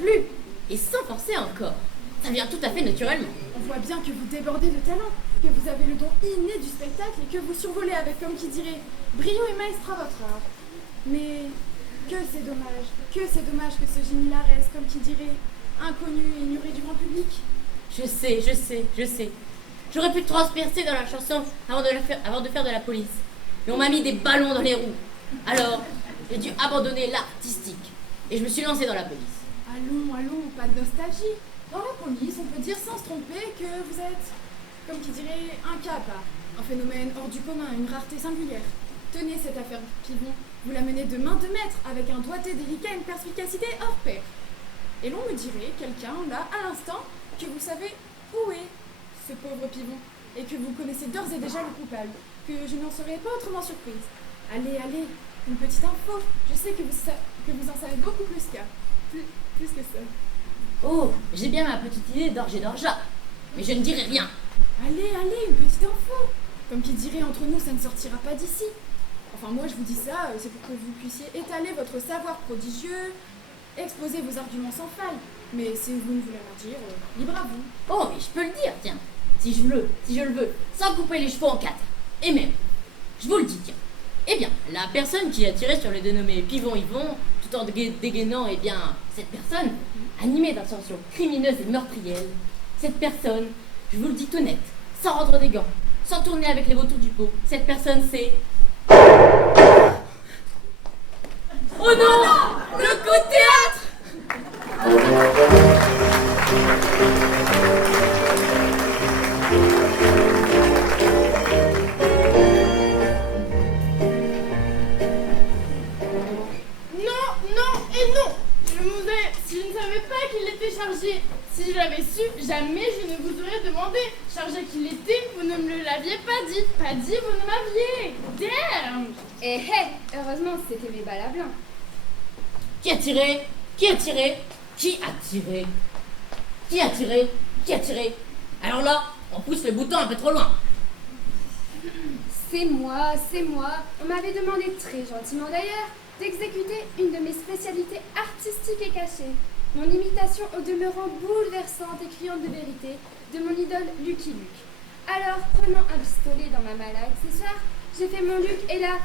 plus. Et sans forcer encore. Ça vient tout à fait naturellement. On voit bien que vous débordez de talent, que vous avez le don inné du spectacle et que vous survolez avec, comme qui dirait, brio et maestria votre art. Mais que c'est dommage que ce génie-là reste, comme qui dirait, inconnu et ignoré du grand public. Je sais. J'aurais pu transpercer dans la chanson avant de faire de la police. Mais on m'a mis des ballons dans les roues. Alors, j'ai dû abandonner l'artistique. Et je me suis lancée dans la police. Allons, pas de nostalgie. Dans la police, on peut dire sans se tromper que vous êtes, comme qui dirait, un cas à part. Un phénomène hors du commun, une rareté singulière. Tenez cette affaire Pivon, vous la menez de main de maître, avec un doigté délicat et une perspicacité hors pair. Et l'on me dirait, quelqu'un, là, à l'instant, que vous savez où est ce pauvre Pivon, et que vous connaissez d'ores et déjà le coupable, que je n'en serais pas autrement surprise. Allez, une petite info. Je sais que vous en savez beaucoup plus plus que ça. Oh, j'ai bien ma petite idée d'orge et d'orgeat. Mais je ne dirai rien. Allez, une petite info. Comme qui dirait, entre nous, ça ne sortira pas d'ici. Enfin, moi, je vous dis ça, c'est pour que vous puissiez étaler votre savoir prodigieux, exposer vos arguments sans faille. Mais si vous ne voulez rien dire, libre à vous. Oh, mais je peux le dire, tiens. Si je le veux, sans couper les cheveux en quatre. Et même, je vous le dis, tiens. Eh bien, la personne qui a tiré sur le dénommé Pivon Yvon, tout en dégainant, eh bien, cette personne, animée d'intentions crimineuses et meurtrières, cette personne, je vous le dis tout net, sans rendre des gants, sans tourner avec les vautours du pot, cette personne c'est... Oh non, le coup de théâtre. Si je ne savais pas qu'il était chargé, si je l'avais su, jamais je ne vous aurais demandé. Chargé qu'il était, vous ne me l'aviez pas dit. Pas dit, vous ne m'aviez. Damn. Heureusement c'était mes balles à blanc. Qui a tiré? Alors là, on pousse le bouton un peu trop loin. C'est moi. On m'avait demandé très gentiment d'ailleurs d'exécuter une de mes spécialités artistiques et cachées. Mon imitation au demeurant bouleversante et criante de vérité de mon idole Lucky Luke. Alors, prenant un pistolet dans ma malle à accessoires, j'ai fait mon Luke et là,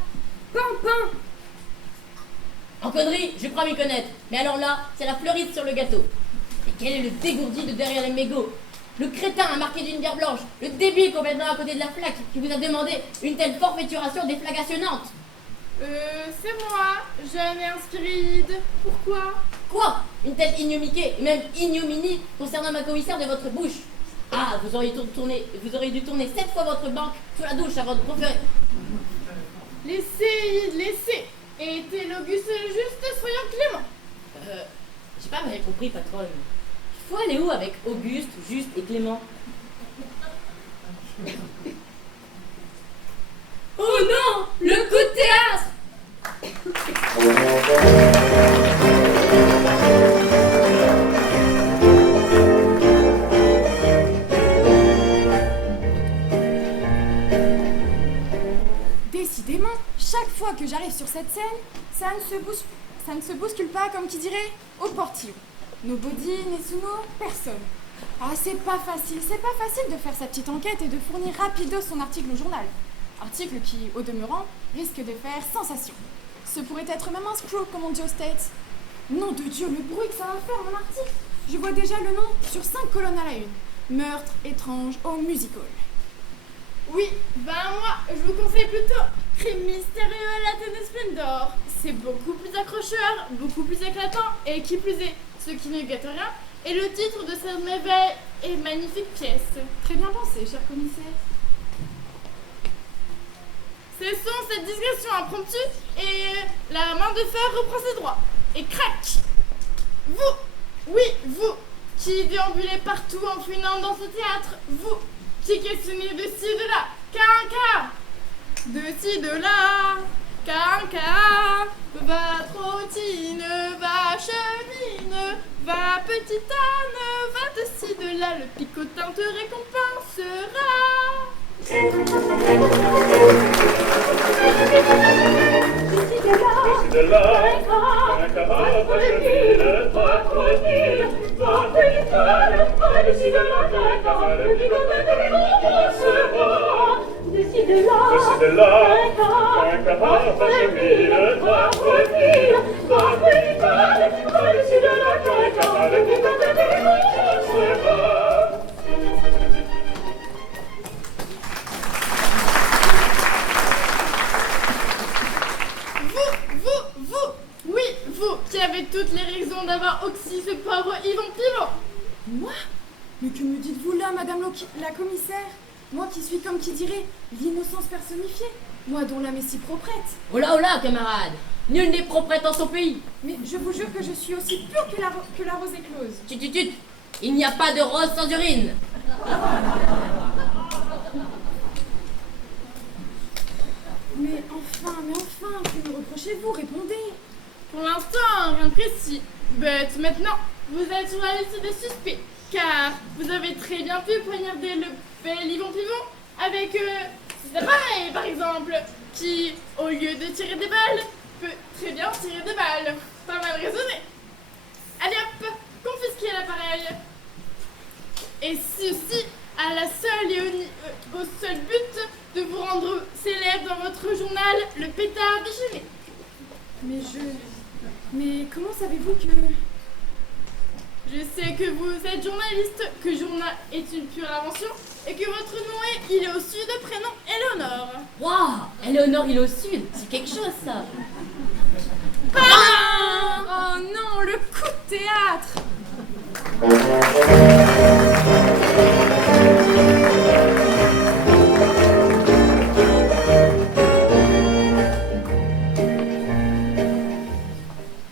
pan. En connerie, je crois m'y connaître. Mais alors là, c'est la fleuriste sur le gâteau. Et quel est le dégourdi de derrière les mégots? Le crétin à marquer d'une bière blanche, le débile complètement à côté de la flaque qui vous a demandé une telle forfaituration déflagationnante. C'est moi, jeune et inspiride. Pourquoi? Quoi? Une telle ignomiquée, et même ignominie concernant ma commissaire de votre bouche. Ah, vous auriez dû tourner 7 fois votre banque sous la douche avant de conférer. Laissez. Et était l'Auguste le juste, soyons clément. J'ai pas bien compris, patronne. Il faut aller où avec Auguste, Juste et Clément? Oh non! Le coup de théâtre! Décidément, chaque fois que j'arrive sur cette scène, ça ne se bouscule pas, comme qui dirait, au portillon. Nobody, Nesuno, personne. Ah, c'est pas facile de faire sa petite enquête et de fournir rapido son article au journal. Article qui, au demeurant, risque de faire sensation. Ce pourrait être même un screw, comme on dit aux States. Nom de Dieu, le bruit que ça va faire, mon article! Je vois déjà le nom sur 5 colonnes à la une. Meurtre étrange au musical. Oui, moi, je vous conseille plutôt Crime mystérieux à la Tennis Splendor. C'est beaucoup plus accrocheur, beaucoup plus éclatant, et qui plus est, ce qui ne gâte rien, est le titre de cette merveille et magnifique pièce. Très bien pensé, cher commissaire. Cessons cette digression impromptue et la main de fer reprend ses droits. Et crac! Vous, qui déambulez partout en fouinant dans ce théâtre, vous, qui questionnez de ci, de là, qu'un de ci, de là, qu'un va trottine, va chemine, va petite âne, va de ci, de là, le picotin te récompensera. Oui, vous qui avez toutes les raisons d'avoir oxy ce pauvre Yvon Pivot. Moi? Mais que me dites-vous là, madame la commissaire? Moi qui suis comme qui dirait l'innocence personnifiée. Moi dont l'âme est si proprette. Oh là, camarade! Nul n'est proprette en son pays! Mais je vous jure que je suis aussi pure que la rose éclose. Tut! Il n'y a pas de rose sans urine! Mais enfin, que me reprochez-vous? Répondez. Pour l'instant, rien de précis. But maintenant, vous êtes sur la liste des suspects. Car vous avez très bien pu poignarder le bel Yvon Pivot avec cet appareil, par exemple, qui, au lieu de tirer des balles, peut très bien tirer des balles. Pas mal raisonné. Allez hop, confisquez l'appareil. Et ceci à la seule et au seul but de vous rendre célèbre dans votre journal, le pétard déchaîné. Mais comment savez-vous que... Je sais que vous êtes journaliste, que journal est une pure invention, et que votre nom est Il est au sud, prénom Éléonore. Waouh! Éléonore, il est au sud! C'est quelque chose, ça! Oh non, le coup de théâtre!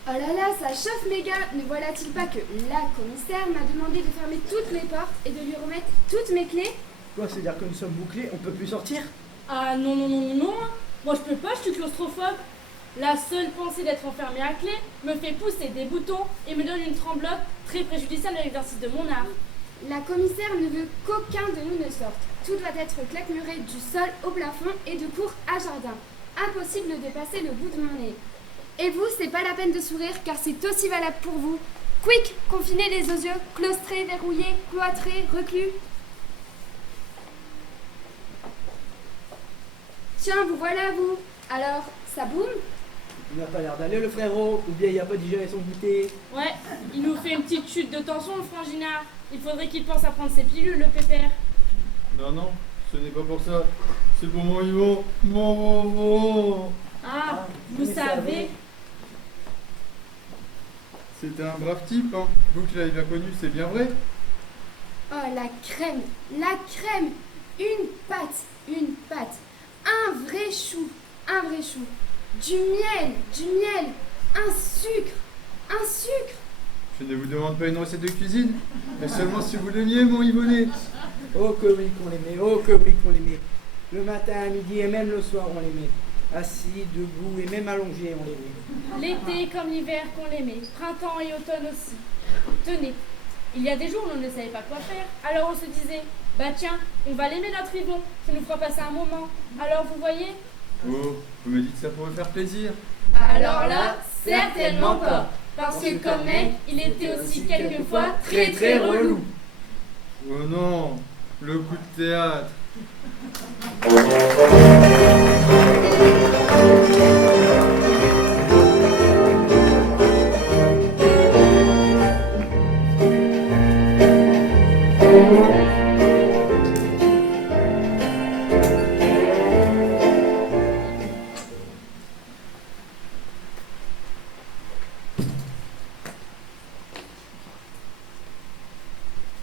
Oh là là, ça chauffe mes gars. Ne voilà-t-il pas que la commissaire m'a demandé de fermer toutes mes portes et de lui remettre toutes mes clés? Quoi, c'est-à-dire que nous sommes bouclés, on peut plus sortir? Ah non. Moi je peux pas, je suis claustrophobe. La seule pensée d'être enfermée à clé me fait pousser des boutons et me donne une tremblote très préjudiciable à l'exercice de mon art. La commissaire ne veut qu'aucun de nous ne sorte. Tout doit être claquemuré du sol au plafond et de cour à jardin. Impossible de dépasser le bout de mon nez. Et vous, c'est pas la peine de sourire car c'est aussi valable pour vous. Quick, confinez les osieux, claustrés, verrouillés, cloîtrés, reclus. Tiens, vous voilà, vous. Alors, ça boum? Il n'a pas l'air d'aller, le frérot, ou bien il a pas digéré son goûter. Ouais, il nous fait une petite chute de tension, le franginard. Il faudrait qu'il pense à prendre ses pilules, le pépère. Non, ce n'est pas pour ça. C'est pour mon Yvon. Mon. Ah, vous savez. C'était un brave type, hein. Vous qui l'avez bien connu, c'est bien vrai. Oh, la crème. Une pâte. Un vrai chou. Du miel. Un sucre. Je ne vous demande pas une recette de cuisine, mais seulement si vous l'aimiez, mon Yvonnet. Oh que oui qu'on l'aimait. Le matin, à midi et même le soir, on l'aimait. Assis, debout et même allongé, on l'aimait. L'été comme l'hiver qu'on l'aimait, printemps et automne aussi. Tenez, il y a des jours où on ne savait pas quoi faire, alors on se disait, bah tiens, on va l'aimer notre Yvon, ça nous fera passer un moment. Alors vous voyez? Oh, vous me dites que ça pourrait faire plaisir. Alors là, certainement pas. Parce que comme mec, il était aussi quelquefois très relou. Oh non, le coup de théâtre.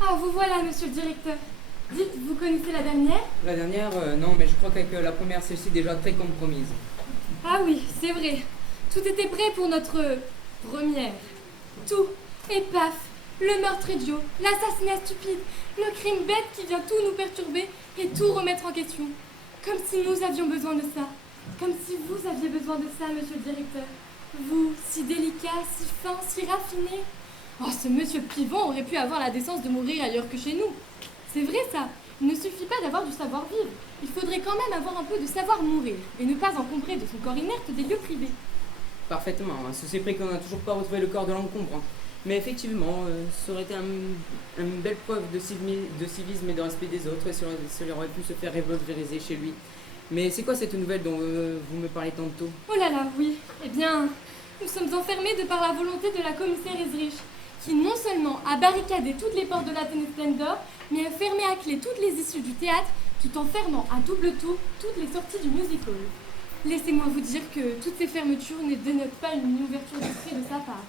Ah, vous voilà, monsieur le directeur. Dites, vous connaissez la dernière? La dernière, non, mais je crois qu'avec la première, celle-ci déjà très compromise. Ah oui, c'est vrai. Tout était prêt pour notre première. Tout. Et paf, le meurtre idiot, l'assassinat stupide, le crime bête qui vient tout nous perturber et tout remettre en question. Comme si nous avions besoin de ça. Comme si vous aviez besoin de ça, monsieur le directeur. Vous, si délicat, si fin, si raffiné. Oh, ce monsieur Pivot aurait pu avoir la décence de mourir ailleurs que chez nous. C'est vrai ça. Il ne suffit pas d'avoir du savoir-vivre. Il faudrait quand même avoir un peu de savoir-mourir et ne pas encombrer de son corps inerte des lieux privés. Parfaitement, hein. Ceci pris qu'on n'a toujours pas retrouvé le corps de l'encombrant. Mais effectivement, ça aurait été une belle preuve de civisme et de respect des autres, et cela aurait pu se faire revolveriser chez lui. Mais c'est quoi cette nouvelle dont vous me parlez tantôt? Oh là là, oui. Eh bien, nous sommes enfermés de par la volonté de la commissaire Ezrich, qui non seulement a barricadé toutes les portes de l'Athénée Splendor, mais a fermé à clé toutes les issues du théâtre, tout en fermant à double tour toutes les sorties du musical. Laissez-moi vous dire que toutes ces fermetures ne dénotent pas une ouverture d'esprit de sa part.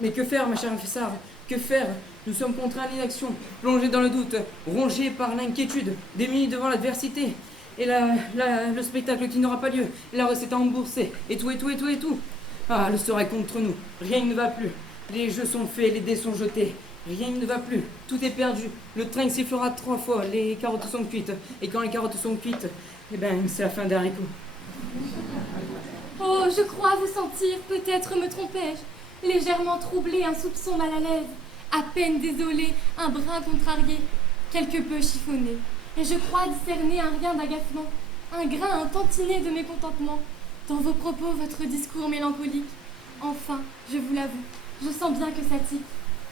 Mais que faire, ma chère Fessard? Que faire? Nous sommes contraints à l'inaction, plongés dans le doute, rongés par l'inquiétude, démunis devant l'adversité. Et le spectacle qui n'aura pas lieu, la recette à rembourser, et tout. Ah, le sort est contre nous, rien ne va plus. Les jeux sont faits, les dés sont jetés, rien ne va plus, tout est perdu. Le train sifflera 3 fois, les carottes sont cuites. Et quand les carottes sont cuites, eh ben, c'est la fin des haricots. Oh, je crois vous sentir, peut-être me trompais-je, légèrement troublé, un soupçon mal à l'aise, à peine désolé, un brin contrarié, quelque peu chiffonné. Et je crois discerner un rien d'agacement, un grain, un tantinet de mécontentement, dans vos propos, votre discours mélancolique. Enfin, je vous l'avoue, je sens bien que ça tique.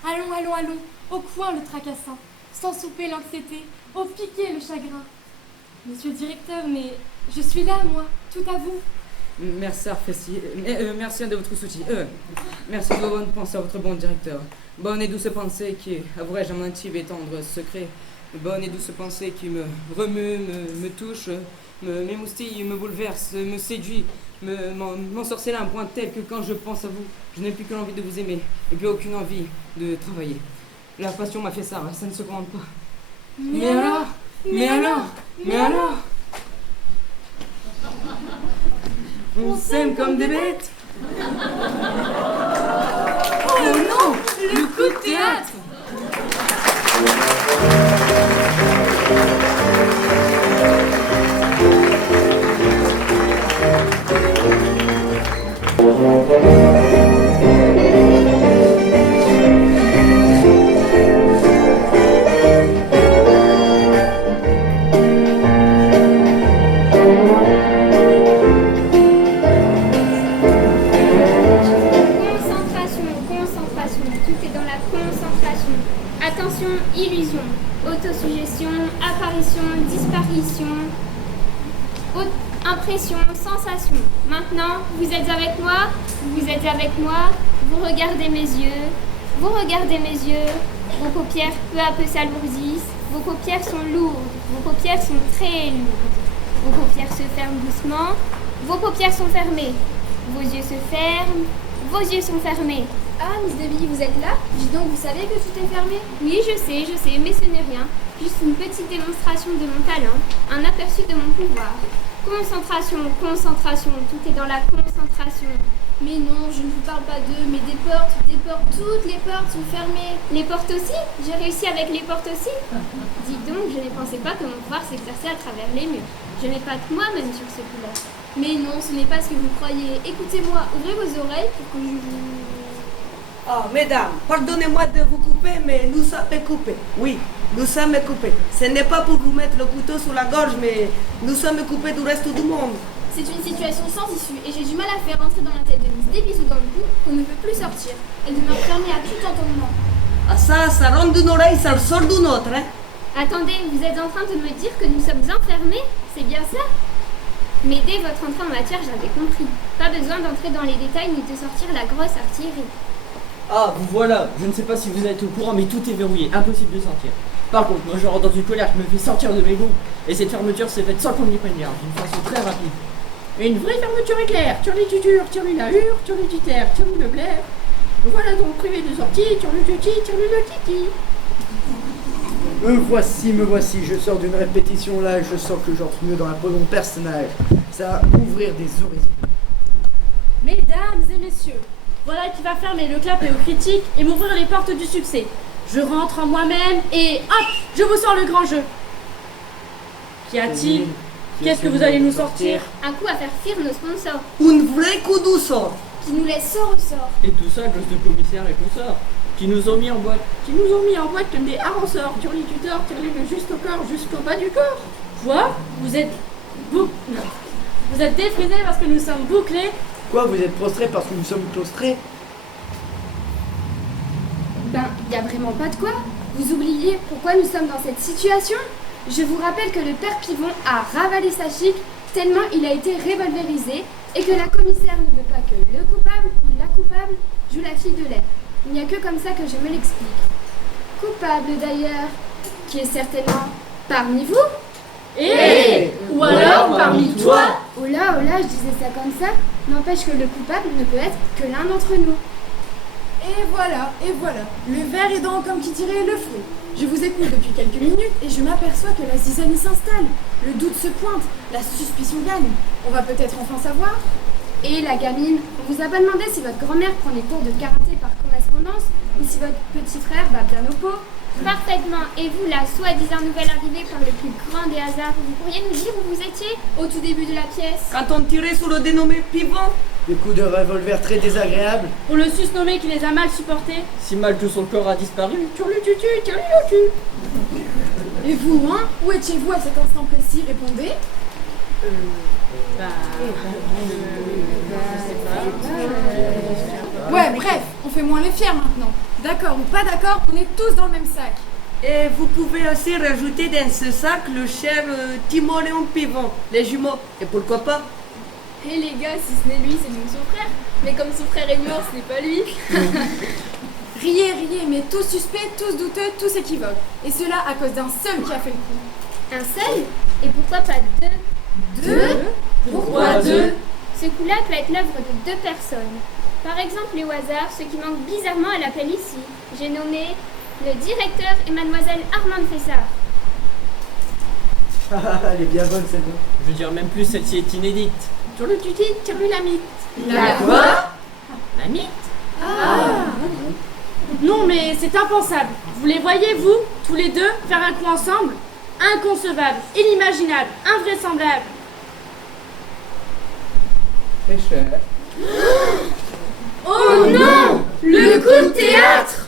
Allons, au coin le tracassant, sans souper l'anxiété, au piquer le chagrin. Monsieur le directeur, mais je suis là, moi, tout à vous. Merci de votre soutien. Merci de vos bonnes pensées à votre bon directeur. Bonne et douce pensée qui, avouerai-je, un intime et tendre secret. Bonne et douce pensée qui me remue, me touche, m'émoustille, me bouleverse, me séduit, m'ensorcelle à un point tel que quand je pense à vous, je n'ai plus que l'envie de vous aimer et plus aucune envie de travailler. La passion m'a fait ça ne se commande pas. Mais alors On s'aime comme des bêtes. Oh non, le coup de théâtre. Attention, illusion, autosuggestion, apparition, disparition, impression, sensation. Maintenant, vous êtes avec moi, vous regardez mes yeux, vos paupières peu à peu s'alourdissent, vos paupières sont lourdes, vos paupières sont très lourdes, vos paupières se ferment doucement, vos paupières sont fermées, vos yeux se ferment, vos yeux sont fermés. Ah, Miss Debbie, vous êtes là? Dis donc, vous savez que tout est fermé? Oui, je sais, mais ce n'est rien. Juste une petite démonstration de mon talent, un aperçu de mon pouvoir. Concentration, tout est dans la concentration. Mais non, je ne vous parle pas d'eux, mais des portes, toutes les portes sont fermées. Les portes aussi? J'ai réussi avec les portes aussi? Dis donc, je ne pensais pas que mon pouvoir s'exerçait à travers les murs. Je m'épate moi-même sur ce coup-là. Mais non, ce n'est pas ce que vous croyez. Écoutez-moi, ouvrez vos oreilles pour que je vous... Oh, mesdames, pardonnez-moi de vous couper, mais nous sommes coupés. Oui, nous sommes coupés. Ce n'est pas pour vous mettre le couteau sous la gorge, mais nous sommes coupés du reste du monde. C'est une situation sans issue et j'ai du mal à faire entrer dans la tête de Miss des bisous dans le cou qu'on ne peut plus sortir. Elle demeure fermée à tout entendement. Ah ça rentre d'une oreille, ça sort d'une autre, hein. Attendez, vous êtes en train de me dire que nous sommes enfermés? C'est bien ça? Mais dès votre entrée en matière, j'avais compris. Pas besoin d'entrer dans les détails ni de sortir la grosse artillerie. Ah, vous voilà, je ne sais pas si vous êtes au courant, mais tout est verrouillé, impossible de sortir. Par contre, moi je rentre dans une colère qui me fait sortir de mes gonds, et cette fermeture s'est faite sans qu'on m'y prenne, d'une façon très rapide. Et une vraie fermeture éclair, turli tutur, turli lahur, turli tuter, turli le blaire. Voilà donc privé de sortie, turli tuti, turli le titi. Me voici, je sors d'une répétition là, je sens que j'entre mieux dans la peau de mon personnage. Ça va m'ouvrir des horizons. Mesdames et messieurs, voilà qui va fermer le clapet aux critiques et m'ouvrir les portes du succès. Je rentre en moi-même et hop, je vous sors le grand jeu. Qu'y a-t-il? Qu'est-ce que vous allez nous sortir? Un coup à faire fuir nos sponsors. Un vrai coup de sort. Qui nous laisse sort au sort. Et tout ça à cause de commissaire et consorts. qui nous ont mis en boîte comme des harançeurs, turlituteurs, tirés le juste au corps jusqu'au bas du corps. Quoi? Vous êtes défrisés parce que nous sommes bouclés? Quoi, vous êtes prostrés parce que nous sommes claustrés? Ben, y a vraiment pas de quoi. Vous oubliez pourquoi nous sommes dans cette situation? Je vous rappelle que le père Pivon a ravalé sa chic tellement il a été revolverisé et que la commissaire ne veut pas que le coupable ou la coupable joue la fille de l'air. Il n'y a que comme ça que je me l'explique. Coupable d'ailleurs, qui est certainement parmi vous. Ou alors parmi toi. Oh là, je disais ça comme ça. N'empêche que le coupable ne peut être que l'un d'entre nous. Et voilà. Le verre est dans, comme qui dirait, le feu. Je vous écoute depuis quelques minutes et je m'aperçois que la zizanie s'installe. Le doute se pointe, la suspicion gagne. On va peut-être enfin savoir. Et la gamine, on vous a pas demandé si votre grand-mère prend des cours de karaté par correspondance ou si votre petit frère va bien au pot. Parfaitement. Et vous, la soi-disant nouvelle arrivée par le plus grand des hasards, vous pourriez nous dire où vous étiez au tout début de la pièce? Quand on tirait sur le dénommé Pivon. Des coups de revolver très désagréables. Pour le susnommé qui les a mal supportés. Si mal que son corps a disparu, turlututu, turlututu. Et vous, hein? Où étiez-vous à cet instant précis? Répondez. Ouais, bref, on fait moins les fiers maintenant. D'accord ou pas d'accord, on est tous dans le même sac. Et vous pouvez aussi rajouter dans ce sac le cher Timoléon Pivon, les jumeaux. Et pourquoi pas? Et les gars, si ce n'est lui, c'est donc son frère. Mais comme son frère est mort, ce n'est pas lui. Riez, mais tous suspects, tous douteux, tous équivoques. Et cela à cause d'un seul qui a fait le coup. Un seul? Et pourquoi pas deux? Deux? Pourquoi deux? Ce coup-là peut être l'œuvre de deux personnes. Par exemple, et au hasard, ce qui manque bizarrement à l'appel ici. J'ai nommé le directeur et mademoiselle Armande Fessard. Elle est bien bonne celle-là. Je veux dire, même plus, celle-ci est inédite. Turlututi, turlulamite. La quoi? La mythe. Non mais c'est impensable. Vous les voyez, vous, tous les deux, faire un coup ensemble? Inconcevable, inimaginable, invraisemblable. Très cher. Oh non! Le coup de théâtre!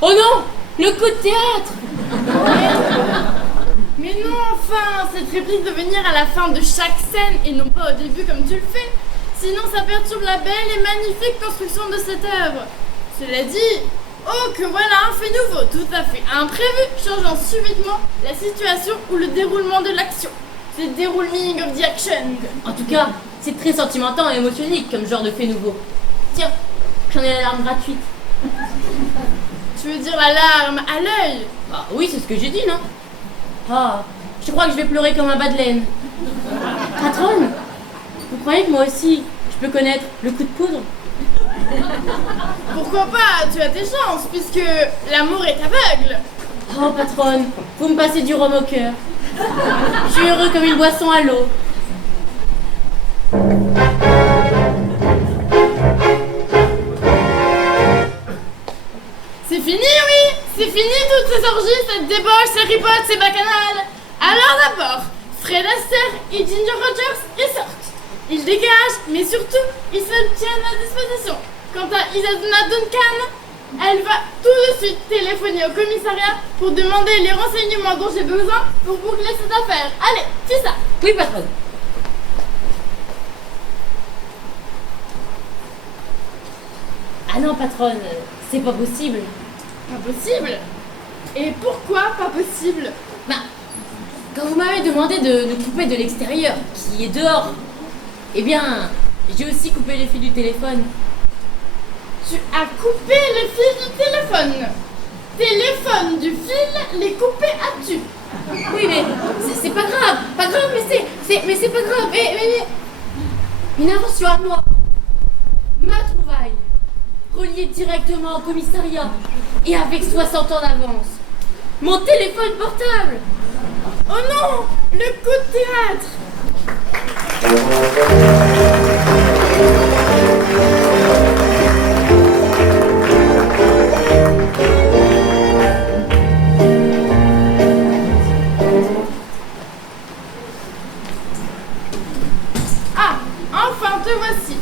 Oh non! Le coup de théâtre! Mais non, enfin, cette réplique de venir à la fin de chaque scène et non pas au début comme tu le fais. Sinon, ça perturbe la belle et magnifique construction de cette œuvre. Cela dit, oh que voilà un fait nouveau, tout à fait imprévu, changeant subitement la situation ou le déroulement de l'action. C'est déroulement of the action. En tout cas, c'est très sentimental et émotionnel comme genre de fait nouveau. Tiens, j'en ai l'alarme gratuite. Tu veux dire l'alarme à l'œil? Bah oui, c'est ce que j'ai dit, non? Ah, je crois que je vais pleurer comme un bas de laine. Patronne, vous croyez que moi aussi, je peux connaître le coup de poudre? Pourquoi pas? Tu as tes chances, puisque l'amour est aveugle. Oh patronne, vous me passez du rhum au cœur. Je suis heureux comme une boisson à l'eau. C'est fini, oui. C'est fini toutes ces orgies, cette débauche, ces ripotes, ces bacchanales. Alors d'abord, Fred Astaire et Ginger Rogers, ils sortent. Ils dégagent, mais surtout, ils se tiennent à disposition. Quant à Isadora Duncan, elle va tout de suite téléphoner au commissariat pour demander les renseignements dont j'ai besoin pour boucler cette affaire. Allez, fais ça. Oui, patronne. Ah non, patronne, c'est pas possible. Pas possible? Et pourquoi pas possible? Bah, quand vous m'avez demandé de couper de l'extérieur, qui est dehors, eh bien, j'ai aussi coupé les fils du téléphone. Tu as coupé les fils du téléphone. Téléphone du fil, les couper as-tu? Oui, mais c'est pas grave, mais c'est pas grave. Mais une invention à moi. Ma trouvaille, reliée directement au commissariat et avec 60 ans d'avance. Mon téléphone portable. Oh non, le coup de théâtre. Ah, enfin te voici.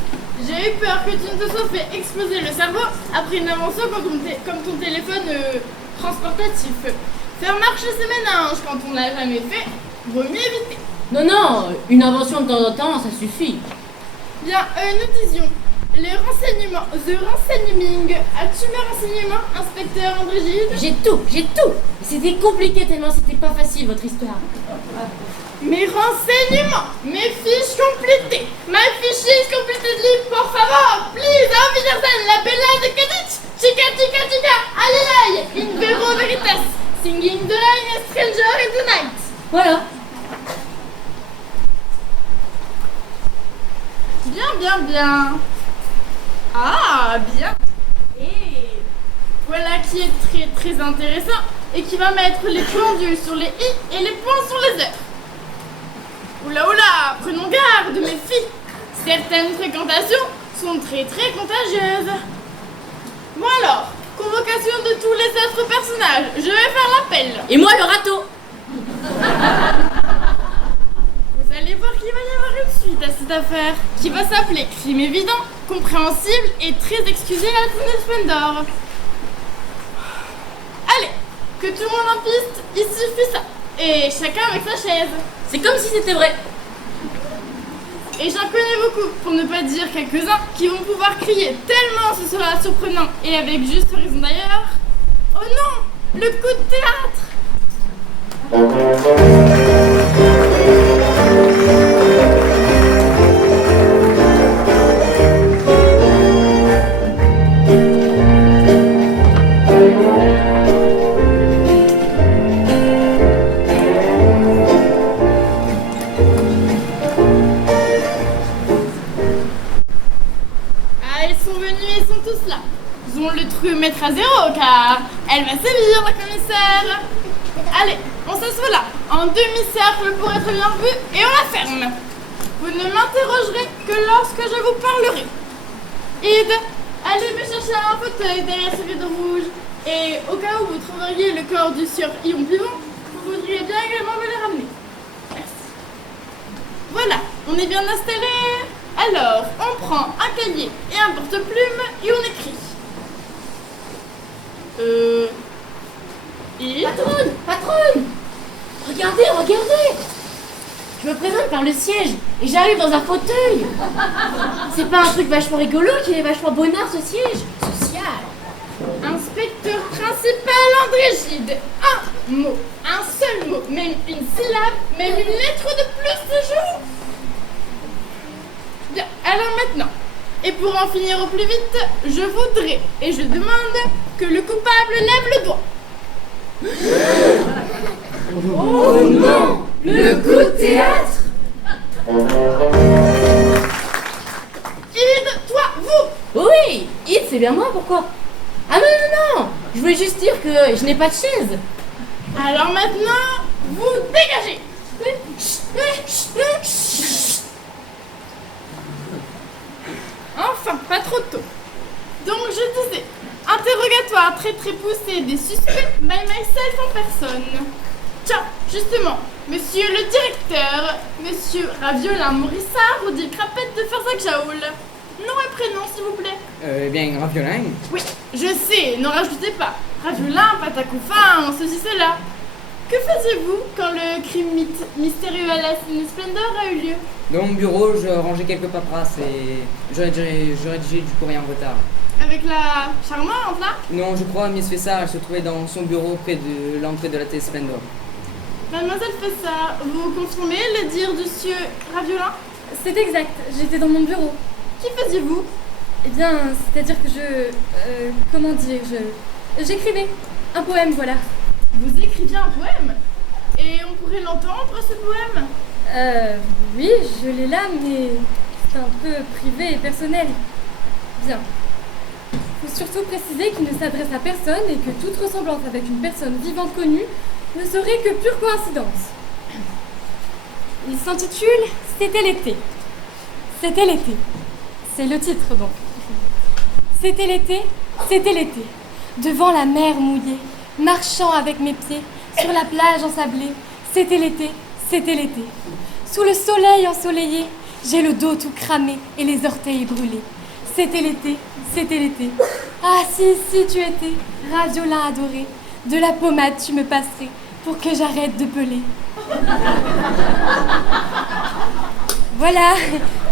J'ai eu peur que tu ne te sois fait exploser le cerveau après une invention comme ton téléphone transportatif. Faire marcher ses méninges quand on l'a jamais fait, vaut mieux éviter. Non, une invention de temps en temps, ça suffit. Bien, nous disions, les renseignements, the renseigning. As-tu mes renseignements, inspecteur André Gide? J'ai tout. C'était compliqué tellement c'était pas facile votre histoire. Mes renseignements, mes fiches complétées, my fiches completely, por favor, please, auf Wiedersehen, la bella de Cadiz, chica, allez, in vero veritas, singing the line, a stranger in the night. Voilà. Bien. Ah, bien. Et voilà qui est très intéressant et qui va mettre les pendules sur les i et les points sur les heures. Oula, prenons garde, mes filles. Certaines fréquentations sont très contagieuses. Bon alors, convocation de tous les autres personnages. Je vais faire l'appel. Et moi le râteau. Vous allez voir qu'il va y avoir une suite à cette affaire, qui va s'appeler Crime évident, compréhensible et très excusé à la Trinité Splendor. Allez, que tout le monde en piste, il suffit ça. Et chacun avec sa chaise. C'est comme si c'était vrai. Et j'en connais beaucoup, pour ne pas dire quelques-uns, qui vont pouvoir crier tellement ce sera surprenant, et avec juste raison d'ailleurs. Oh non, le coup de théâtre. Tous là. Ils ont le truc mettre à zéro car elle va sévir la commissaire. Allez, on s'assoit là, en demi-cercle pour être bien vu et on la ferme. Vous ne m'interrogerez que lorsque je vous parlerai. Id, allez me chercher un fauteuil derrière ce rideau rouge. Et au cas où vous trouveriez le corps du sieur Ion Pivon, vous voudriez bien également me le ramener. Merci. Voilà, on est bien installé. Alors, on prend un cahier et un porte-plume et on écrit. Patronne! Patronne! Regardez, regardez! Je me présente par le siège et j'arrive dans un fauteuil. C'est pas un truc vachement rigolo qui est vachement bonnard ce siège? Social. Inspecteur principal André Gide. Un mot, un seul mot, même une syllabe, même une lettre de plus ce jour. Bien, alors maintenant, et pour en finir au plus vite, je voudrais et je demande que le coupable lève le doigt. Oh non! Le coup de théâtre! Id, toi, vous! Oui, Id, c'est bien moi, pourquoi? Ah non, non, non! Je voulais juste dire que je n'ai pas de chaise. Alors maintenant, vous dégagez! Enfin, pas trop tôt. Donc je disais, interrogatoire très poussé des suspects by myself en personne. Tiens, justement, monsieur le directeur, monsieur Raviolin Morissard ou dit Crapette de Farzac Jaoul. Nom et prénom, s'il vous plaît. Bien, Raviolin. Oui, je sais, n'en rajoutez pas. Raviolin, Patacoufin, ceci, cela. Que faisiez-vous quand le crime mystérieux à la Splendor a eu lieu? Dans mon bureau, je rangeais quelques paperasses et je rédigeais du courrier en retard. Avec la charmante, là? Non, je crois, Miss Fessard, elle se trouvait dans son bureau près de l'entrée de la télé Splendor. Mademoiselle Fessard, vous confirmez le dire du sieur Raviolin? C'est exact, j'étais dans mon bureau. Qui faisiez-vous? Eh bien, c'est-à-dire que comment dire, j'écrivais un poème, voilà. Vous écriviez un poème? Et on pourrait l'entendre, ce poème? Oui, je l'ai là, mais c'est un peu privé et personnel. Bien. Faut surtout préciser qu'il ne s'adresse à personne et que toute ressemblance avec une personne vivante connue ne serait que pure coïncidence. Il s'intitule « C'était l'été ». C'était l'été. C'est le titre, donc. C'était l'été, devant la mer mouillée, marchant avec mes pieds sur la plage ensablée. C'était l'été, sous le soleil ensoleillé, j'ai le dos tout cramé et les orteils brûlés. C'était l'été. Ah si tu étais, Raviolin adoré, de la pommade tu me passerais pour que j'arrête de peler. Voilà,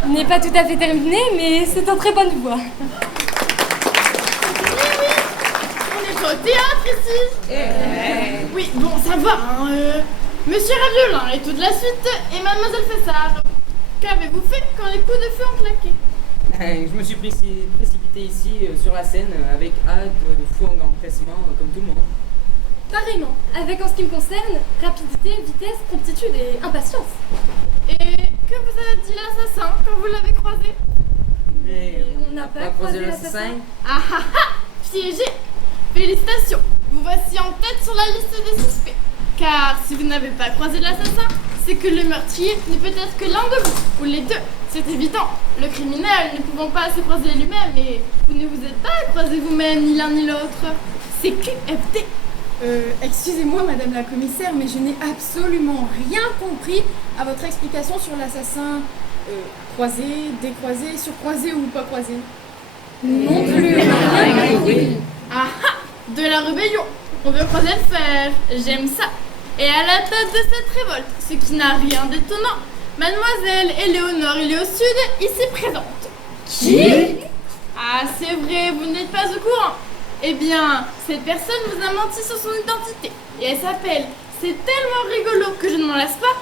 il n'est pas tout à fait terminé, mais c'est en très bonne voie. On est pas au théâtre ici. Oui, bon, ça va, hein. Monsieur Raviolin et tout de la suite, et mademoiselle Fessard. Qu'avez-vous fait quand les coups de feu ont claqué? Je me suis précipité ici sur la scène avec hâte, fougue, empressement, comme tout le monde. Pareillement, avec en ce qui me concerne, rapidité, vitesse, promptitude et impatience. Et que vous a dit l'assassin quand vous l'avez croisé? Mais on n'a pas croisé l'assassin. Ah ah ah! Piégé! Félicitations! Vous voici en tête sur la liste des suspects. Car si vous n'avez pas croisé l'assassin, c'est que le meurtrier ne peut être que l'un de vous, ou les deux. C'est évident. Le criminel ne pouvant pas se croiser lui-même, et vous ne vous êtes pas croisé vous-même, ni l'un ni l'autre. C'est QFD. Excusez-moi, madame la commissaire, mais je n'ai absolument rien compris à votre explication sur l'assassin. Croisé, décroisé, surcroisé ou pas croisé? Non plus. Ah ah! De la rébellion. On veut croiser le fer. J'aime ça. Et à la tête de cette révolte, ce qui n'a rien d'étonnant, mademoiselle Éléonore Iléosud, ici présente. Qui? Ah, c'est vrai, vous n'êtes pas au courant. Eh bien, cette personne vous a menti sur son identité. Et elle s'appelle. C'est tellement rigolo que je ne m'en lasse pas.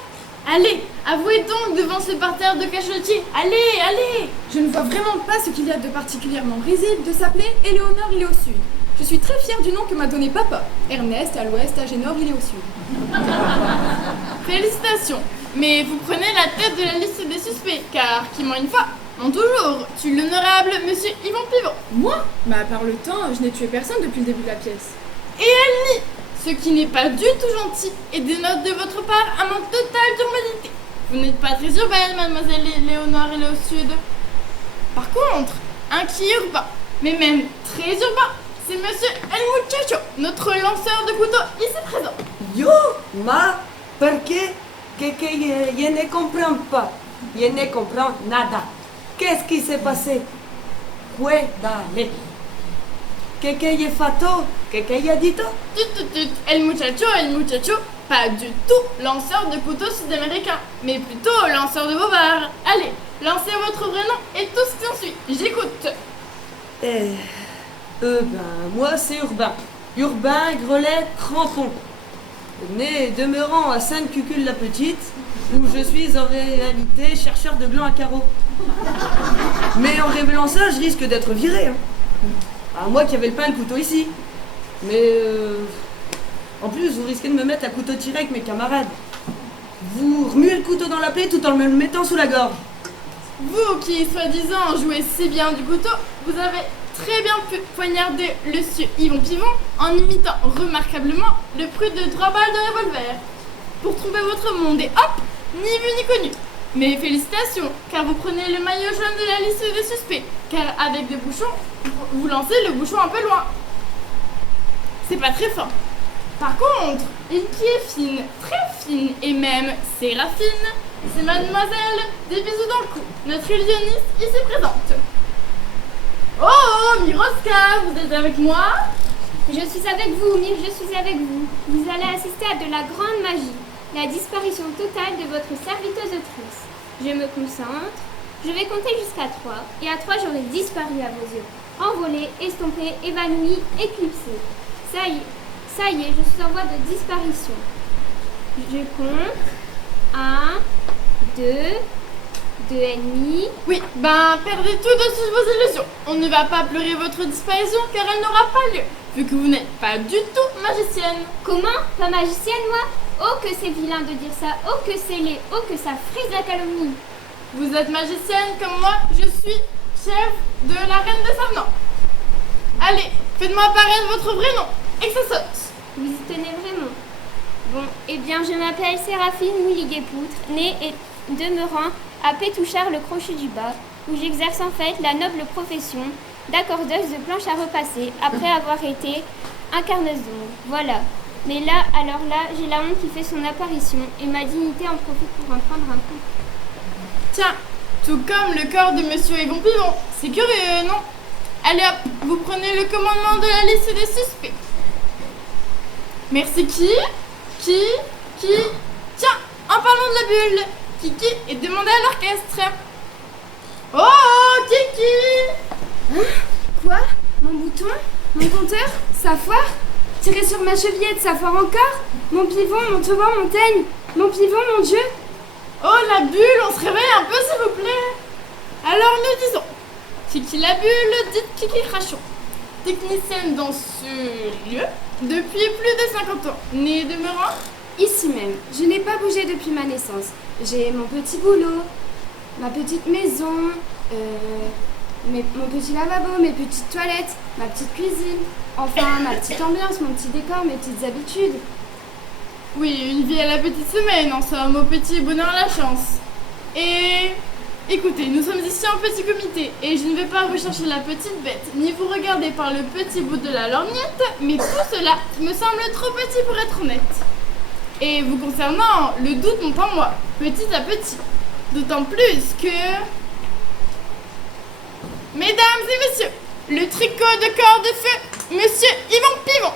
Allez, avouez donc devant ce parterre de cachotiers. Allez! Je ne vois vraiment pas ce qu'il y a de particulièrement risible de s'appeler Éléonore Iléosud. Je suis très fière du nom que m'a donné papa. Ernest, à l'ouest, Agénor, Iléosud. Félicitations. Mais vous prenez la tête de la liste des suspects, car, qui ment une fois, ment toujours, tue l'honorable monsieur Yvon Pivot. Moi? Bah, par le temps, je n'ai tué personne depuis le début de la pièce. Et elle nie, ce qui n'est pas du tout gentil, et dénote de votre part un manque total d'urbanité. Vous n'êtes pas très urbaine, mademoiselle Léonore Iléosud. Par contre, un qui est urbain, mais même très urbain, c'est monsieur El Muchacho, notre lanceur de couteau ici présent. Yo, ma, porque je ne comprends pas. Je ne comprends nada. Qu'est-ce qui s'est passé? Cuéntame. ¿Qué hay fatto? ¿Qué hay dito? Tut, el muchacho, pas du tout lanceur de couteaux sud-américains, mais plutôt lanceur de bobards. Allez, lancez votre vrai nom et tout ce qui en suit. J'écoute. Moi c'est Urbain. Urbain Grelet Crampon. Né et demeurant à Sainte-Cucule-la-Petite, où je suis en réalité chercheur de glands à carreaux. Mais en révélant ça, je risque d'être viré. Hein. Ah, moi qui avais le pain et le couteau ici. Mais en plus, vous risquez de me mettre à couteau tiré avec mes camarades. Vous remuez le couteau dans la plaie tout en me le mettant sous la gorge. Vous qui, soi-disant, jouez si bien du couteau, vous avez très bien pu poignarder le sieur Yvon Pivon en imitant remarquablement le bruit de 3 balles de revolver. Pour trouver votre monde et hop, ni vu ni connu. Mais félicitations, car vous prenez le maillot jaune de la liste des suspects, car avec des bouchons, vous lancez le bouchon un peu loin. C'est pas très fort. Par contre, une qui est fine, très fine, et même séraphine, c'est mademoiselle des bisous dans le cou, notre illusionniste ici présente. Oh, Miroska, vous êtes avec moi? Je suis avec vous, Mir, je suis avec vous. Vous allez assister à de la grande magie, la disparition totale de votre serviteuse autrice. Je me concentre, je vais compter jusqu'à 3, et à 3 j'aurai disparu à vos yeux. Envolé, estompé, évanoui, éclipsé. Ça y est, je suis en voie de disparition. Je compte. 1, 2, 2,5. Oui, perdez tout de suite vos illusions. On ne va pas pleurer votre disparition car elle n'aura pas lieu, vu que vous n'êtes pas du tout magicienne. Comment? Pas magicienne, moi? Oh, que c'est vilain de dire ça. Oh, que c'est laid. Oh, que ça frise la calomnie. Vous êtes magicienne comme moi, je suis chef de la reine de Sarnan. Allez, faites-moi apparaître votre vrai nom et que ça saute. Vous y tenez vraiment? Bon, eh bien, je m'appelle Séraphine Mouligue-Poutre, née et demeurant à Pétouchard, le crochet du bas, où j'exerce en fait la noble profession d'accordeuse de planches à repasser, après avoir été incarneuse d'ombre. Voilà. Mais là, alors là, j'ai la honte qui fait son apparition, et ma dignité en profite pour en prendre un coup. Tiens, tout comme le corps de Monsieur Yvon Pivon. C'est curieux, non? Allez hop, vous prenez le commandement de la liste des suspects. Merci qui? Tiens, en parlant de la bulle, Kiki est demandé à l'orchestre. Oh, Kiki! Hein? Quoi? Mon bouton? Mon compteur? Sa foire? Tirer sur ma chevillette, sa foire encore? Mon pivon, mon tauban, mon teigne? Mon pivon, mon dieu? Oh, la bulle, on se réveille un peu, s'il vous plaît. Alors, nous disons, Kiki la bulle, dite Kiki Crachon, technicienne dans ce lieu depuis plus de 50 ans, née et demeurant ici même. Je n'ai pas bougé depuis ma naissance. J'ai mon petit boulot, ma petite maison, mon petit lavabo, mes petites toilettes, ma petite cuisine, enfin ma petite ambiance, mon petit décor, mes petites habitudes. Oui, une vie à la petite semaine, en somme, au petit bonheur à la chance. Et écoutez, nous sommes ici en petit comité, et je ne vais pas rechercher la petite bête, ni vous regarder par le petit bout de la lorgnette, mais tout cela me semble trop petit pour être honnête. Et vous concernant, le doute monte en moi, petit à petit. D'autant plus que... Mesdames et messieurs, le tricot de corps de feu, Monsieur Yvon Pivon.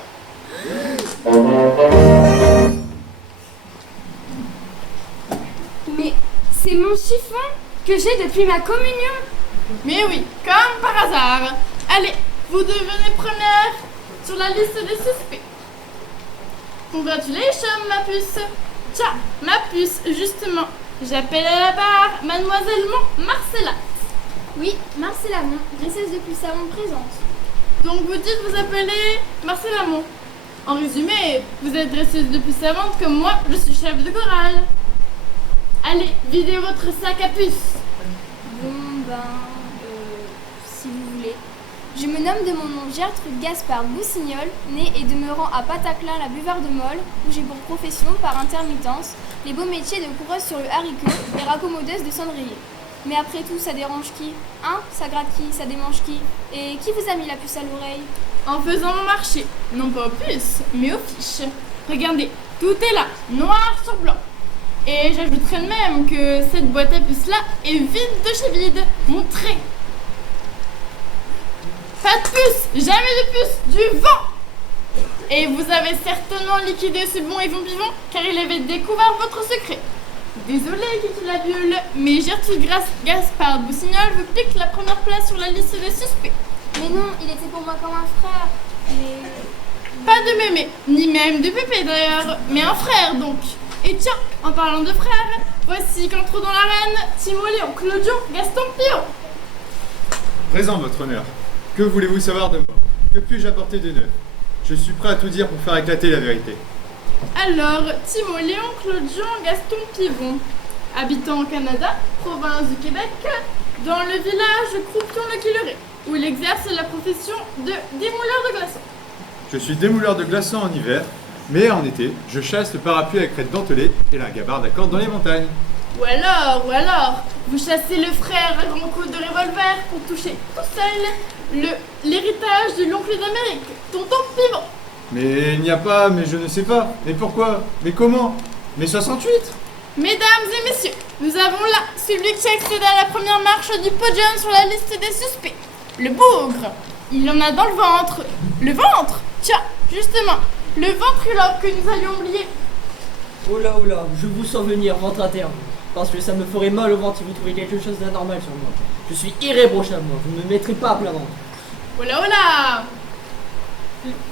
Mais c'est mon chiffon que j'ai depuis ma communion. Mais oui, comme par hasard. Allez, vous devenez première sur la liste des suspects. Congratulations, ma puce. Tiens, ma puce, justement. J'appelle à la barre Mademoiselle Marcella. Oui, Marcella Mon, dresseuse de Puissamon présente. Donc vous dites vous appelez Marcella Mon. En résumé, vous êtes dresseuse de Puissamon comme moi, je suis chef de chorale. Allez, videz votre sac à puce. Bon, si vous voulez. Je me nomme de mon nom Gertrude Gaspard Boussignol, née et demeurant à Pataclin, la Buvard de Molle, où j'ai pour profession, par intermittence, les beaux métiers de coureuse sur le haricot et raccommodeuse de cendrier. Mais après tout, ça dérange qui? Hein? Ça gratte qui? Ça démange qui? Et qui vous a mis la puce à l'oreille? En faisant mon marché, non pas aux puces, mais aux fiches. Regardez, tout est là, noir sur blanc. Et j'ajouterais même que cette boîte à puces là est vide de chez vide. Montrez. Pas de puce puce, jamais de puce, du vent. Et vous avez certainement liquidé ce bon Yvon Pivon car il avait découvert votre secret. Désolée, Kikulabule, mais Gertrude Gaspard Boussignol vous pique la première place sur la liste des suspects. Mais non, il était pour moi comme un frère. Mais... Pas de mémé, ni même de pépé d'ailleurs, mais un frère donc. Et tiens, en parlant de frères, voici qu'entre dans l'arène, Timoléon, Clodion, Gaston Pillon. Présent, votre honneur. Que voulez-vous savoir de moi? Que puis-je apporter de neuf? Je suis prêt à tout dire pour faire éclater la vérité. Alors, Timoléon, Clodion, Gaston Pivon, habitant au Canada, province du Québec, dans le village Croupion-le-Quilleray, où il exerce la profession de démouleur de glaçons. Je suis démouleur de glaçons en hiver, mais en été, je chasse le parapluie avec crête dentelée et la gabarre à cordes dans les montagnes. Ou alors, vous chassez le frère à grands coups de revolver pour toucher tout seul l'héritage de l'oncle d'Amérique, tonton Pivon. Mais il n'y a pas, mais je ne sais pas. Mais pourquoi? Mais comment? Mais 68? Mesdames et messieurs, nous avons là celui qui accède à la première marche du podium sur la liste des suspects. Le bougre. Il en a dans le ventre. Le ventre? Tiens, justement, le ventriloque que nous allions oublier. Oh là, je vous sens venir, ventre à terre. Parce que ça me ferait mal au ventre si vous trouvez quelque chose d'anormal sur moi. Je suis irréprochable, moi. Vous ne me mettrez pas à plat ventre. Oh là.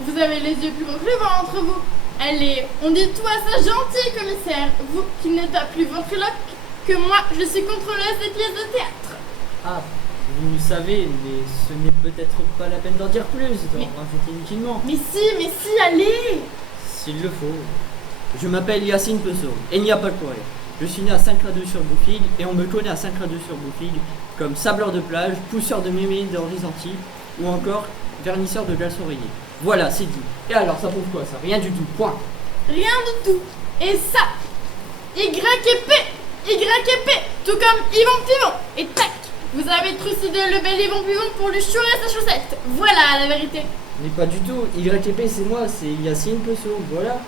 Vous avez les yeux plus gros que le ventre, vous. Allez, on dit tout à ça gentil, commissaire. Vous qui n'êtes pas plus ventriloque que moi, je suis contrôleuse des pièces de théâtre. Ah, vous savez, mais ce n'est peut-être pas la peine d'en dire plus, d'en rajouter inutilement. Mais si, allez. S'il le faut. Je m'appelle Yacine Pessoa, et il n'y a pas de quoi. Je suis né à Saint-Cladeux-sur-Bouffigue, et on me connaît à Saint-Cladeux-sur-Bouffigue comme sableur de plage, pousseur de mémé d'Horizonti, ou encore vernisseur de glace oreiller. Voilà, c'est dit. Et alors, ça prouve quoi ça? Rien du tout, point. Rien du tout. Et ça, Y et P, tout comme Yvon Pivon. Et tac, vous avez trucidé le bel Yvon Pivon pour lui chourer sa chaussette. Voilà la vérité. Mais pas du tout. Y et P, c'est moi, c'est Yacine Pessoa, voilà.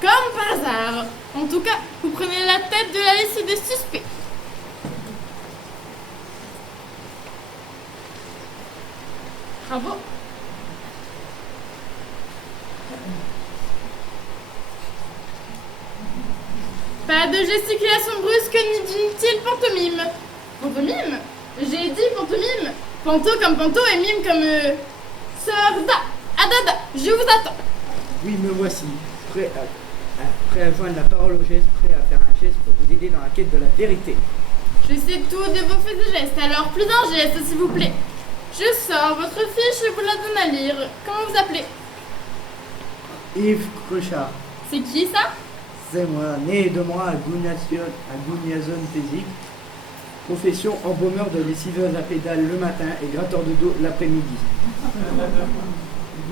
Comme par hasard. En tout cas, vous prenez la tête de la liste des suspects. Bravo. Pas de gesticulation brusque ni d'inutile pantomime. Pantomime? J'ai dit pantomime. Panto comme panto et mime comme... Sœur Da. Adada, je vous attends. Oui, me voici, prêt à joindre la parole au geste, prêt à faire un geste pour vous aider dans la quête de la vérité. Je sais tout de vos faits et gestes, alors plus d'un geste s'il vous plaît. Je sors votre fiche et vous la donne à lire. Comment vous appelez? Yves Crochard. C'est qui ça? C'est moi, né de moi à Gouniazon Pézic. Profession embaumeur de lessiveuse à pédales le matin et gratteur de dos l'après-midi.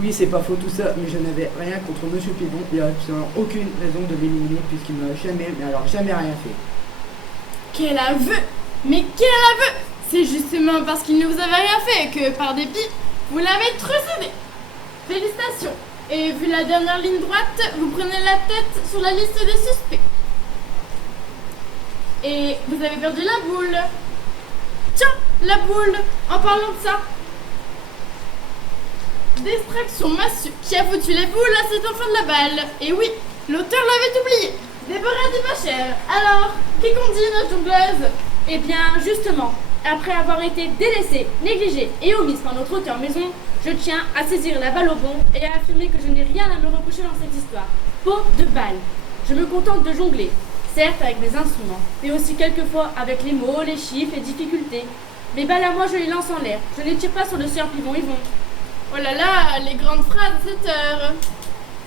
Oui, c'est pas faux tout ça, mais je n'avais rien contre Monsieur Pivon. Il n'y a absolument aucune raison de l'éliminer puisqu'il ne m'a jamais, mais alors jamais rien fait. Quel aveu! Mais quel aveu! C'est justement parce qu'il ne vous avait rien fait que, par dépit, vous l'avez trucidé. Félicitations! Et vu la dernière ligne droite, vous prenez la tête sur la liste des suspects. Et vous avez perdu la boule. Tiens, la boule! En parlant de ça, distraction massue qui a foutu les boules à cet enfant de la balle. Et oui, l'auteur l'avait oublié. Déborah Dumacher. Alors, qui qu'on dit, notre jongleuse? Eh bien, justement, après avoir été délaissée, négligée et omise par notre auteur maison, je tiens à saisir la balle au bond et à affirmer que je n'ai rien à me reprocher dans cette histoire. Peau de balle. Je me contente de jongler, certes avec des instruments, mais aussi quelquefois avec les mots, les chiffres, les difficultés. Mes balles à moi, je les lance en l'air. Je ne les tire pas sur le sieur Pivon Yvon. Oh là là, les grandes phrases à cette heure.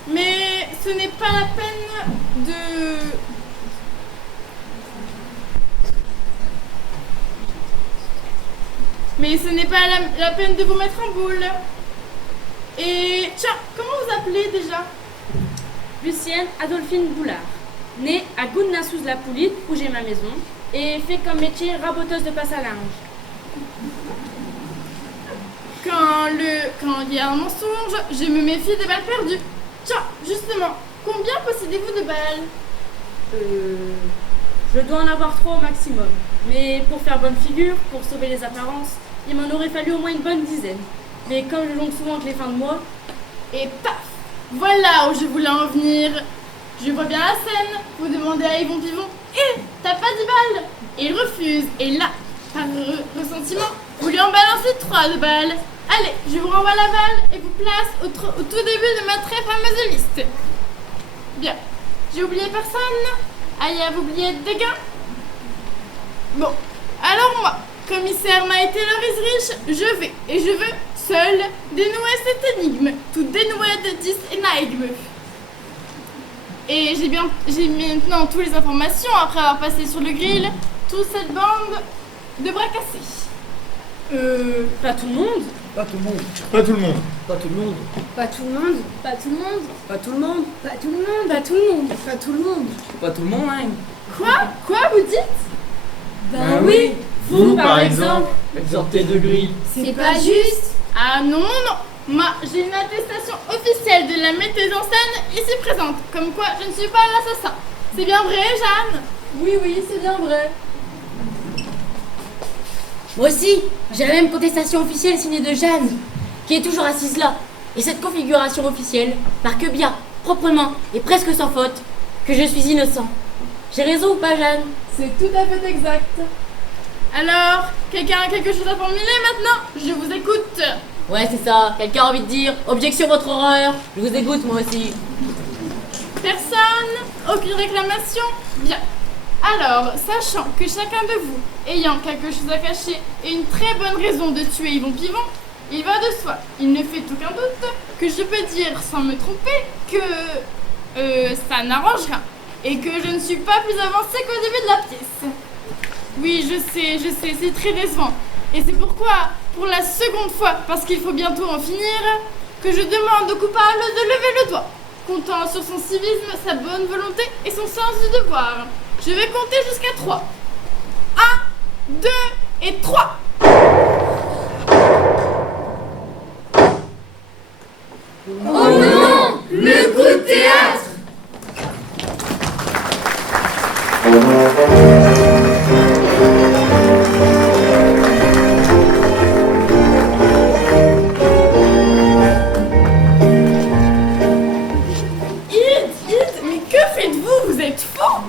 Mais ce n'est pas la peine de... Mais ce n'est pas la peine de vous mettre en boule. Et tiens, comment vous appelez déjà? Lucienne Adolphine Boulard, née à Goudnassous-la-Poulitte, où j'ai ma maison, et fait comme métier raboteuse de passe à linge. Quand il y a un mensonge, je me méfie des balles perdues. Tiens, justement, combien possédez-vous de balles? Je dois en avoir 3 au maximum. Mais pour faire bonne figure, pour sauver les apparences, il m'en aurait fallu au moins une bonne dizaine. Mais comme je jongle souvent avec les fins de mois, Et paf! Voilà où je voulais en venir. Je vois bien la scène. Vous demandez à Yvon Pivon, t'as pas 10 balles? Et il refuse. Et là, par ressentiment, vous lui en balancez 3 de balles. Allez, je vous renvoie la balle et vous place au tout début de ma très fameuse liste. Bien. J'ai oublié personne? Aïe, vous oubliez des gains? Bon. Alors moi, commissaire Maïté Loris Riche, je vais, et je veux, seul, dénouer cette énigme. Tout dénoué de 10 énigmes. Et j'ai maintenant toutes les informations après avoir passé sur le grill toute cette bande de bras cassés. Pas tout le monde? Pas tout le monde. Pas tout le monde. Pas tout le monde. Pas tout le monde? Pas tout le monde? Pas tout le monde. Pas tout le monde? Pas tout le monde? Pas tout le monde. Pas tout le monde, hein. Quoi vous dites? Ben oui! Vous, par exemple. Exempté de grille. C'est pas juste! Ah non. Moi, j'ai une attestation officielle de la metteuse en scène ici présente, comme quoi je ne suis pas l'assassin. C'est bien vrai, Jeanne? Oui, c'est bien vrai. Moi aussi, j'ai la même contestation officielle signée de Jeanne, qui est toujours assise là. Et cette configuration officielle marque bien, proprement et presque sans faute, que je suis innocent. J'ai raison ou pas, Jeanne? C'est tout à fait exact. Alors, quelqu'un a quelque chose à formuler maintenant? Je vous écoute. Ouais, c'est ça. Quelqu'un a envie de dire objection, votre horreur? Je vous écoute, moi aussi. Personne? Aucune réclamation? Bien. Alors, sachant que chacun de vous, ayant quelque chose à cacher et une très bonne raison de tuer Yvon Pivon, il va de soi, il ne fait aucun doute, que je peux dire sans me tromper que ça n'arrange rien et que je ne suis pas plus avancée qu'au début de la pièce. Oui, je sais, c'est très décevant. Et c'est pourquoi, pour la seconde fois, parce qu'il faut bientôt en finir, que je demande au coupable de lever le doigt, comptant sur son civisme, sa bonne volonté et son sens du devoir. Je vais compter jusqu'à 3. 1, 2 et 3. Oh non! Le coup de théâtre! Mais que faites-vous? Vous êtes fou!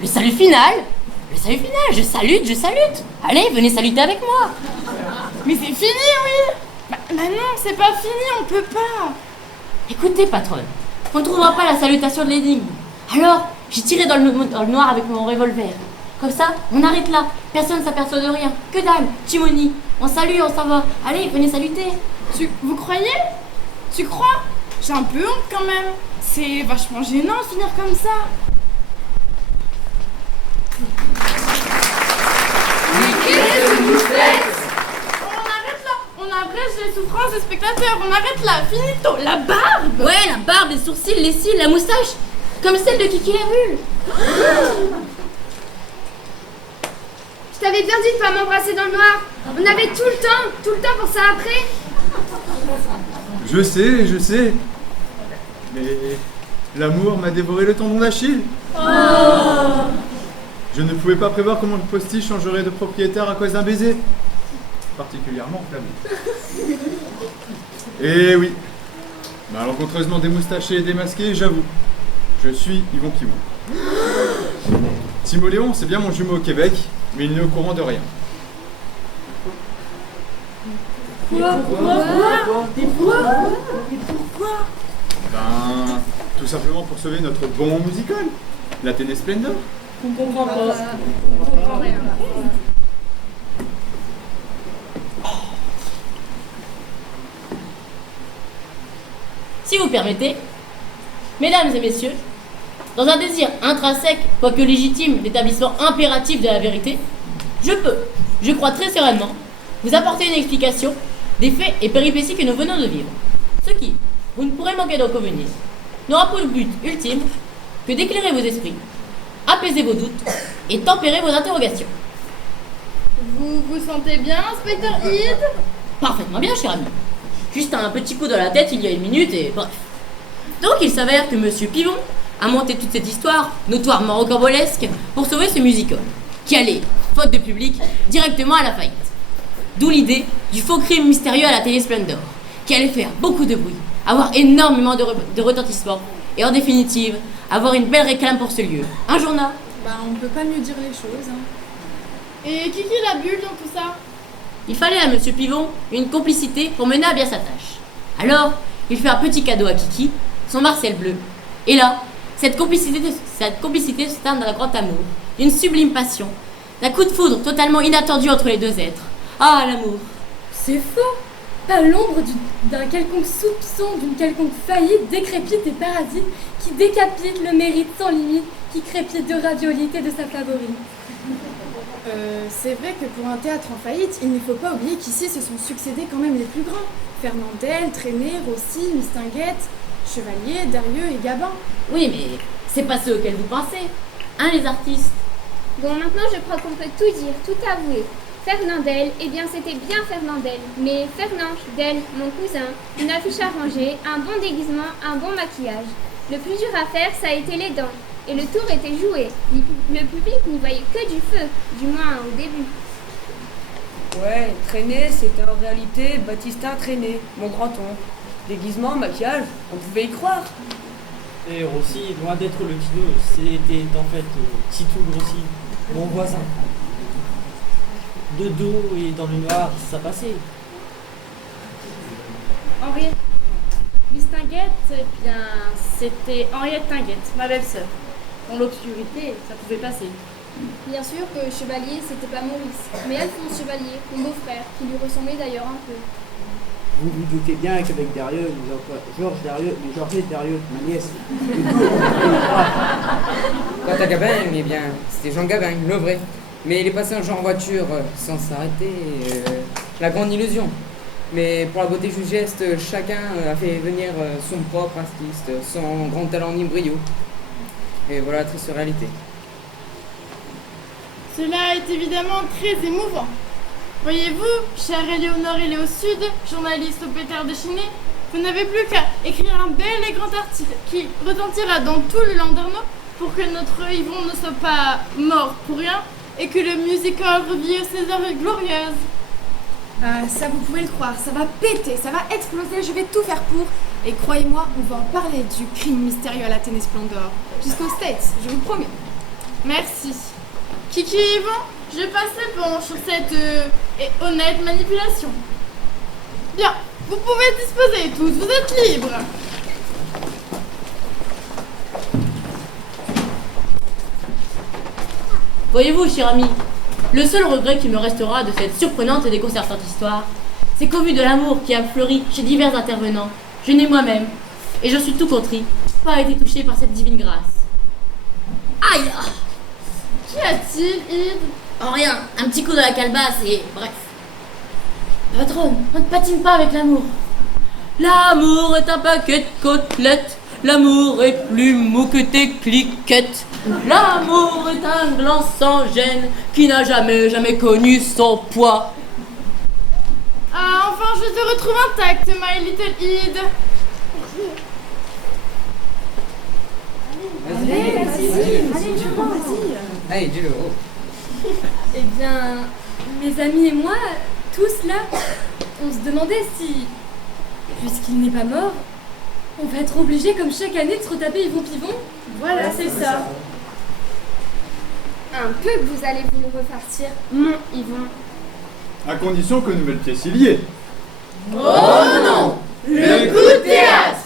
Le salut final! Je salute! Allez, venez saluter avec moi! Mais c'est fini, oui! Bah non, c'est pas fini, on peut pas! Écoutez, patronne, on ne trouvera pas la salutation de l'énigme. Alors, j'ai tiré dans le noir avec mon revolver. Comme ça, on arrête là. Personne ne s'aperçoit de rien. Que dalle, Timoni. On salue, on s'en va. Allez, venez saluter. Vous croyez? Tu crois? J'ai un peu honte quand même. C'est vachement gênant de finir comme ça. Mais qu'est-ce que vous faites? On abrège les souffrances des spectateurs. On arrête là, finito. La barbe! Ouais, la barbe, les sourcils, les cils, la moustache. Comme celle de Kiki la Bulle. Je t'avais bien dit de pas m'embrasser dans le noir. On avait tout le temps pour ça après. Je sais. Mais l'amour m'a dévoré le tendon d'Achille. Je ne pouvais pas prévoir comment le postiche changerait de propriétaire à cause d'un baiser. Particulièrement flammé. Et oui, malencontreusement démoustaché et démasqué, j'avoue. Je suis Yvon Pivon. Timoléon, c'est bien mon jumeau au Québec, mais il n'est au courant de rien. Pourquoi? Ben, tout simplement pour sauver notre bon moment musical, l'Athénée Splendor. On comprend pas. Si vous permettez, mesdames et messieurs, dans un désir intrinsèque, quoique légitime, d'établissement impératif de la vérité, je crois très sereinement, vous apporter une explication des faits et péripéties que nous venons de vivre. Ce qui, vous ne pourrez manquer d'en convenir, n'aura pour but ultime que d'éclairer vos esprits, apaiser vos doutes et tempérer vos interrogations. Vous vous sentez bien, inspecteur Hyde? Parfaitement bien, cher ami. Juste un petit coup dans la tête il y a 1 minute et bref. Donc il s'avère que Monsieur Pivon a monté toute cette histoire, notoirement rocambolesque, pour sauver ce musical, qui allait, faute de public, directement à la faillite. D'où l'idée du faux crime mystérieux à la télé Splendor, qui allait faire beaucoup de bruit, avoir énormément de retentissement, et en définitive, avoir une belle réclame pour ce lieu. Un journal. Bah, on peut pas mieux dire les choses, hein. Et qui la bulle dans tout ça? Il fallait à Monsieur Pivon une complicité pour mener à bien sa tâche. Alors, il fait un petit cadeau à Kiki, son Marcel bleu. Et là, cette complicité se teint d'un grand amour, d'une sublime passion, d'un coup de foudre totalement inattendu entre les deux êtres. Ah, l'amour! C'est faux! Pas l'ombre d'un quelconque soupçon, d'une quelconque faillite décrépite et parasite qui décapite le mérite sans limite, qui crépite de radiolité de sa favorite. C'est vrai que pour un théâtre en faillite, il ne faut pas oublier qu'ici se sont succédés quand même les plus grands. Fernandel, Trenet, Rossi, Mistinguett, Chevalier, Darieux et Gabin. Oui, mais c'est pas ceux auxquels vous pensez. Hein, les artistes? Bon, maintenant je crois qu'on peut tout dire, tout avouer. Fernandel, eh bien c'était bien Fernandel, mais Fernand, Del, mon cousin, une affiche arrangée, un bon déguisement, un bon maquillage. Le plus dur à faire, ça a été les dents. Et le tour était joué. Le public n'y voyait que du feu, du moins au début. Ouais, Trenet, c'était en réalité Baptistin Trenet, mon grand-oncle. Déguisement, maquillage, on pouvait y croire. Et Rossi, loin d'être le Tino, c'était en fait Titou Grossi, mon voisin. De dos et dans le noir, ça passait. Henriette Mistinguett, eh bien, c'était Henriette Tinguette, ma belle-sœur. Dans l'obscurité, ça pouvait passer. Bien sûr que Chevalier, c'était pas Maurice, mais Alphonse Chevalier, mon beau-frère, qui lui ressemblait d'ailleurs un peu. Vous vous doutez bien qu'avec Darieux, nous avons Georges Darieux, mais Georgette Darieux, ma nièce. Quant à Gabin, eh bien, c'était Jean Gabin, le vrai. Mais il est passé un genre en voiture sans s'arrêter, la grande illusion. Mais pour la beauté du geste, chacun a fait venir son propre artiste, son grand talent ni brio. Et voilà la triste réalité. Cela est évidemment très émouvant. Voyez-vous, chère Éléonore et Léo Sud, journaliste au pétard déchaîné, vous n'avez plus qu'à écrire un bel et grand article qui retentira dans tout le Landerneau pour que notre Yvon ne soit pas mort pour rien et que le musical revienne ses heures glorieuses. Ah, ça vous pouvez le croire, ça va péter, ça va exploser, je vais tout faire pour. Et croyez-moi, on va en parler du crime mystérieux à la Télé Splendor. Jusqu'aux States, je vous promets. Merci. Kiki et Yvon, je passe l'éponge sur cette honnête manipulation. Bien, vous pouvez disposer tous, vous êtes libres. Voyez-vous, cher ami, le seul regret qui me restera de cette surprenante et déconcertante histoire, c'est qu'au vu de l'amour qui a fleuri chez divers intervenants, je n'ai moi-même, et je suis tout contrit, pas été touché par cette divine grâce. Aïe! Qu'y a-t-il, Ide? Oh, rien, un petit coup dans la calebasse et bref. Patronne, on ne patine pas avec l'amour. L'amour est un paquet de côtelettes, l'amour est plus mou que tes cliquettes. L'amour est un gland sans gêne qui n'a jamais connu son poids. Ah, enfin, je te retrouve intacte, my little Ide. Allez, dis-le. Eh bien, mes amis et moi, tous là, on se demandait si, puisqu'il n'est pas mort, on va être obligé comme chaque année de se retaper Yvon Pivon. Voilà, c'est ça. Un peu que vous allez vous le repartir, mon Yvon. À condition que nouvelle pièce il y ait. Oh non! Le coup de théâtre!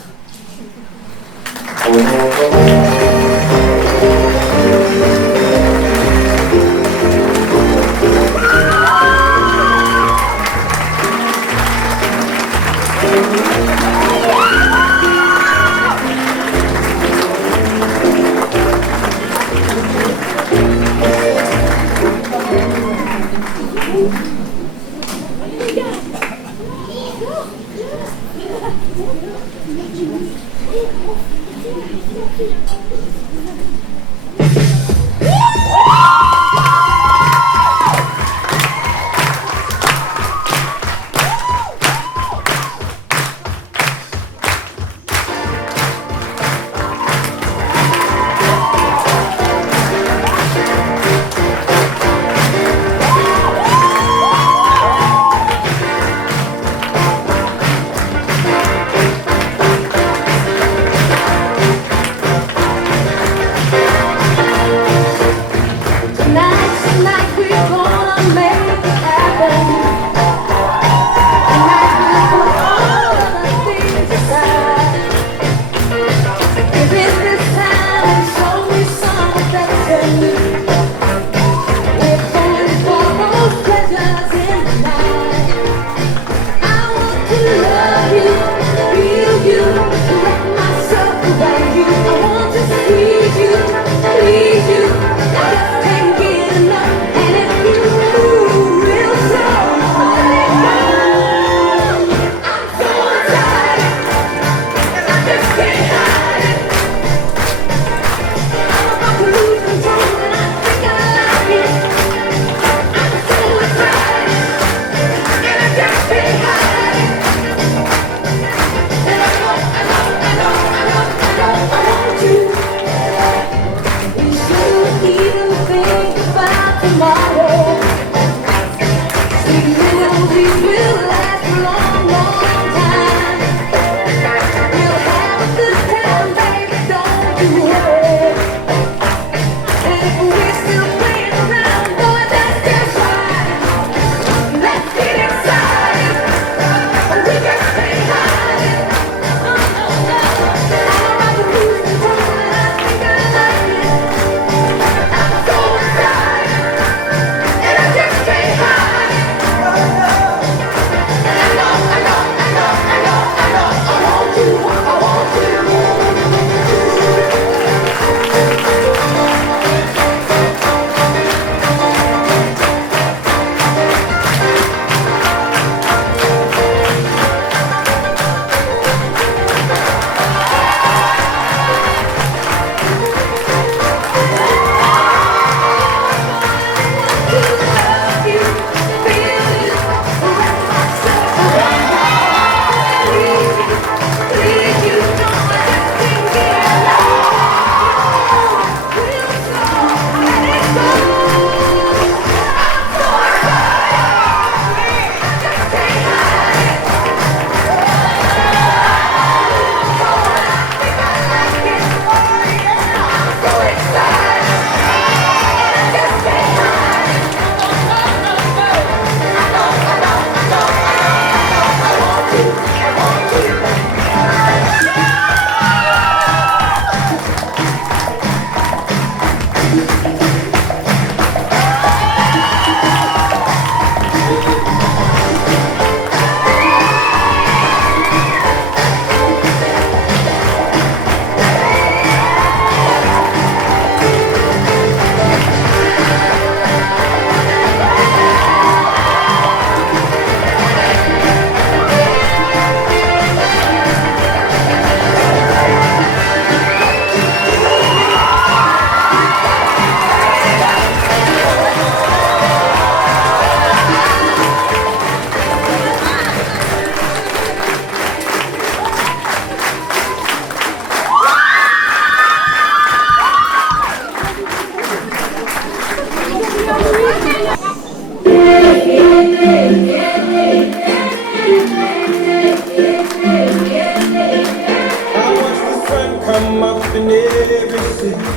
watch the sun come up in every city.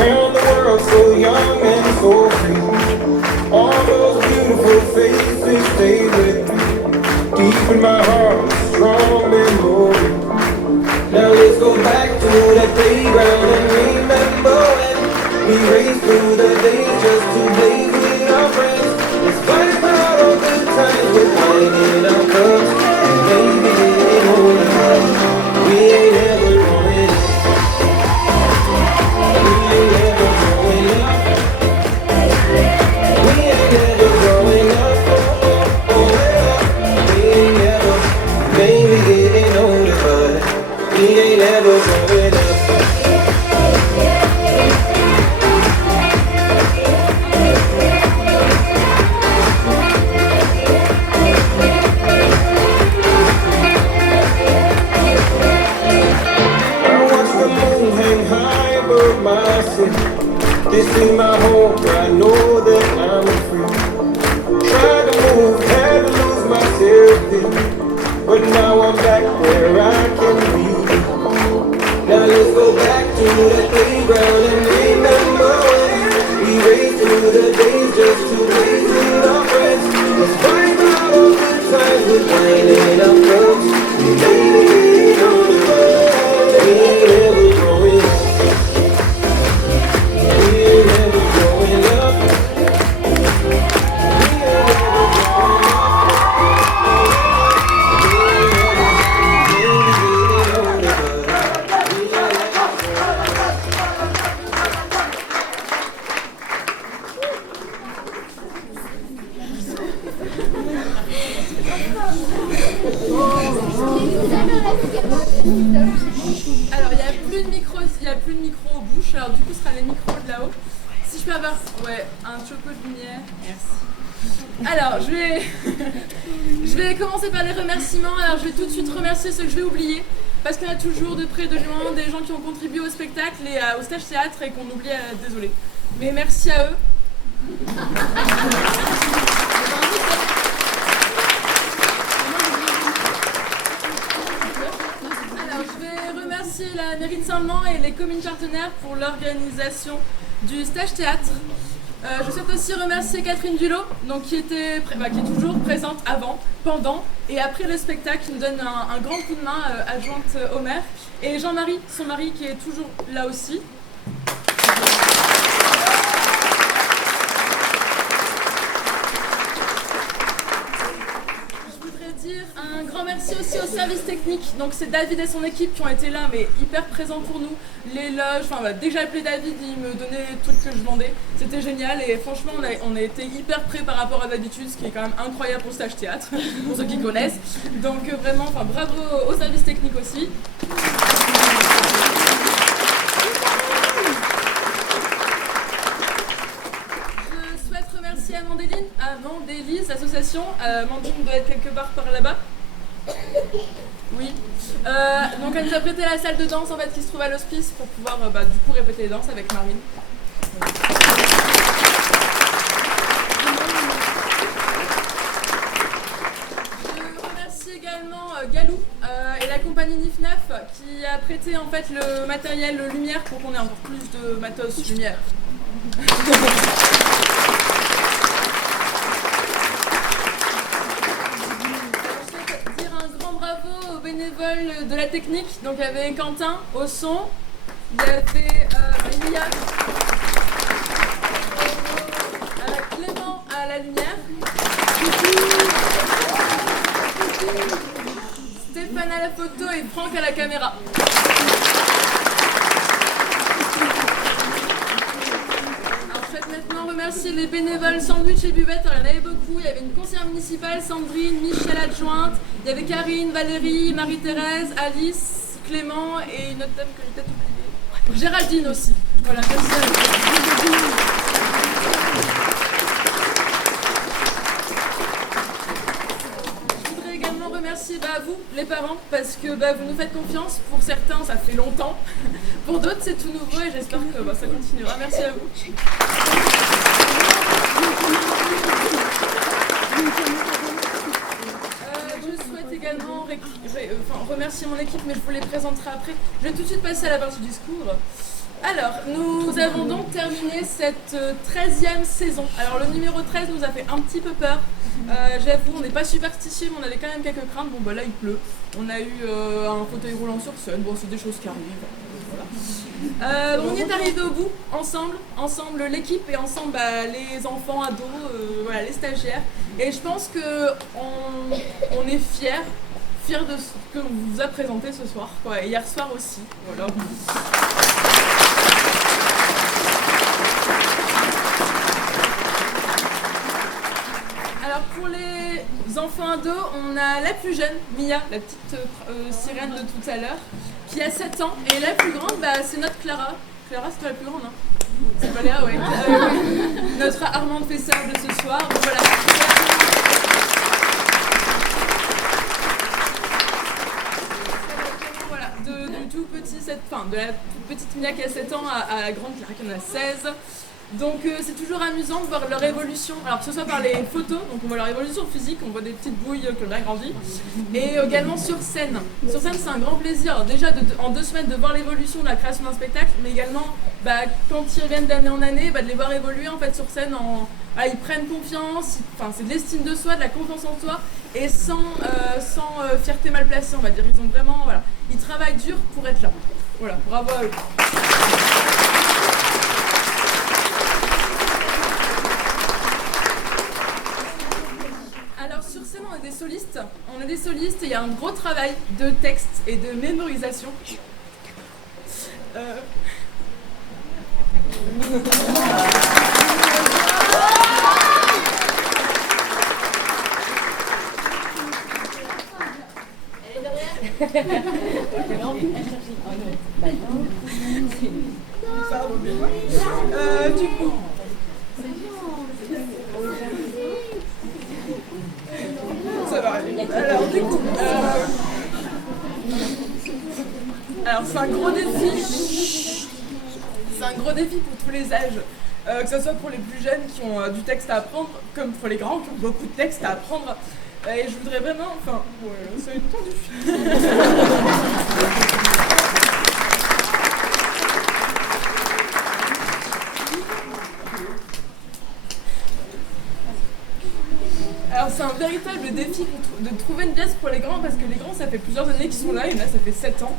Around the world, so young and so free. All those beautiful faces stay with me. Deep in my heart, strong memory. Now let's go back to that playground and remember when we raced through the days just to play with our friends. Let's fight out all good times with wine in our cups and baby getting older. We ain't ever growing up. We ain't ever growing up. We ain't ever growing up. Oh, yeah. We ain't ever, maybe getting older, but we ain't ever growing up. This is my home, I know that I'm free. Tried to move, had to lose myself here, but now I'm back where I can be. Now let's go back to that playground and remember when we raced through the days just to play with our friends. Let's find out all the times with wine in our cups. We ain't on the road, we ain't ever growing up. Alors, il n'y a plus de micro aux bouches, alors du coup, ce sera les micros de là-haut. Si je peux avoir un choco de lumière, merci. Alors, je vais commencer par les remerciements. Alors, je vais tout de suite remercier ceux que je vais oublier, parce qu'il y en a toujours de près de loin des gens qui ont contribué au spectacle et au stage théâtre et qu'on oublie, désolé. Mais merci à eux. La mairie de Saint-Mans et les communes partenaires pour l'organisation du stage théâtre. Je souhaite aussi remercier Catherine Dulot, donc qui est toujours présente avant, pendant et après le spectacle, qui nous donne un grand coup de main, adjointe au maire, et Jean-Marie, son mari, qui est toujours là aussi. Dire un grand merci aussi au service technique, donc c'est David et son équipe qui ont été là mais hyper présents pour nous, les loges, dès que j'ai appelé David il me donnait les trucs que je vendais, c'était génial et franchement on a été hyper prêts par rapport à d'habitude, ce qui est quand même incroyable pour stage théâtre, pour ceux qui connaissent, donc vraiment bravo au service technique aussi. Merci à Mandélise, l'association. Mandine doit être quelque part par là-bas. Oui. Donc elle nous a prêté la salle de danse en fait qui se trouve à l'hospice pour pouvoir du coup répéter les danses avec Marine. Je remercie également Galou et la compagnie Nif9 qui a prêté en fait le matériel lumière pour qu'on ait encore plus de matos lumière. Bénévoles de la technique, donc il y avait Quentin au son, il y avait Emilia, Clément à la lumière, Stéphane à la photo et Franck à la caméra. Alors je souhaite maintenant remercier les bénévoles sandwich et buvette, alors il y en avait beaucoup, il y avait une conseillère municipale, Sandrine, Michel adjointe, il y avait Karine, Valérie, Marie-Thérèse, Alice, Clément et une autre dame que j'ai peut-être oubliée. Géraldine aussi. Voilà, merci à vous. Je voudrais également remercier vous, les parents, parce que vous nous faites confiance. Pour certains, ça fait longtemps. Pour d'autres, c'est tout nouveau et j'espère que ça continuera. Merci à vous. Je souhaite également également remercier mon équipe, mais je vous les présenterai après. Je vais tout de suite passer à la partie discours. Alors, nous avons donc terminé cette 13e saison. Alors, le numéro 13 nous a fait un petit peu peur. J'avoue, on n'est pas superstitieux, mais on avait quand même quelques craintes. Bon, bah là, il pleut. On a eu un fauteuil roulant sur scène. Bon, c'est des choses qui arrivent. Voilà. On y est arrivé au bout, ensemble l'équipe et ensemble les enfants, ados, voilà, les stagiaires. Et je pense qu'on est fiers de ce que on vous a présenté ce soir, quoi, et hier soir aussi. Voilà. Alors pour les enfants ados, on a la plus jeune, Mia, la petite sirène de tout à l'heure, qui a 7 ans, et la plus grande, c'est notre Clara. Clara, c'est toi la plus grande, hein? C'est pas Léa, ouais. Notre Armande Fessard de ce soir. Donc voilà. Voilà, du tout petit, de la toute petite Mia qui a 7 ans à la grande Clara qui en a 16. Donc c'est toujours amusant de voir leur évolution, alors que ce soit par les photos, donc on voit leur évolution physique, on voit des petites bouilles qui ont bien grandi, et également sur scène. Sur scène, c'est un grand plaisir, alors déjà en 2 semaines de voir l'évolution de la création d'un spectacle, mais également quand ils reviennent d'année en année, de les voir évoluer en fait sur scène, ils prennent confiance, c'est de l'estime de soi, de la confiance en soi, et sans fierté mal placée, on va dire. Ils ont vraiment, ils travaillent dur pour être là. Voilà, bravo à eux. Alors sur scène on est des solistes et il y a un gros travail de texte et de mémorisation. Du coup, ça va aller. Alors du coup, c'est un gros défi. C'est un gros défi pour tous les âges. Que ce soit pour les plus jeunes qui ont du texte à apprendre, comme pour les grands qui ont beaucoup de texte à apprendre. Et je voudrais vraiment, ça va être tendu. Alors c'est un véritable défi de trouver une pièce pour les grands, parce que les grands ça fait plusieurs années qu'ils sont là, et là ça fait 7 ans.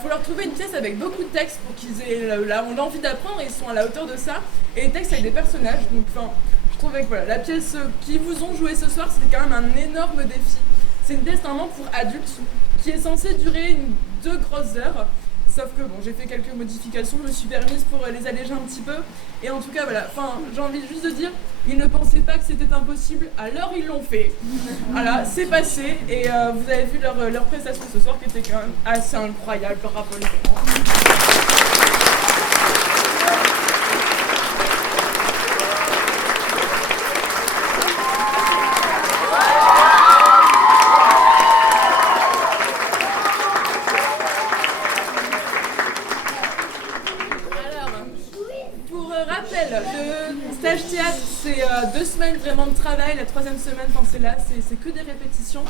Faut leur trouver une pièce avec beaucoup de textes pour qu'ils aient l'envie d'apprendre, et ils sont à la hauteur de ça, et des textes avec des personnages. Donc je trouvais que la pièce qui vous ont joué ce soir, c'était quand même un énorme défi. C'est une pièce normalement pour adultes qui est censée durer 2 grosses heures. Sauf que j'ai fait quelques modifications, je me suis permise pour les alléger un petit peu. Et en tout cas, j'ai envie juste de dire, ils ne pensaient pas que c'était impossible, alors ils l'ont fait. Voilà, c'est passé. Et vous avez vu leur prestation ce soir qui était quand même assez incroyable, bravo les grands. Stage théâtre, c'est 2 semaines vraiment de travail. La 3e semaine, c'est que des répétitions.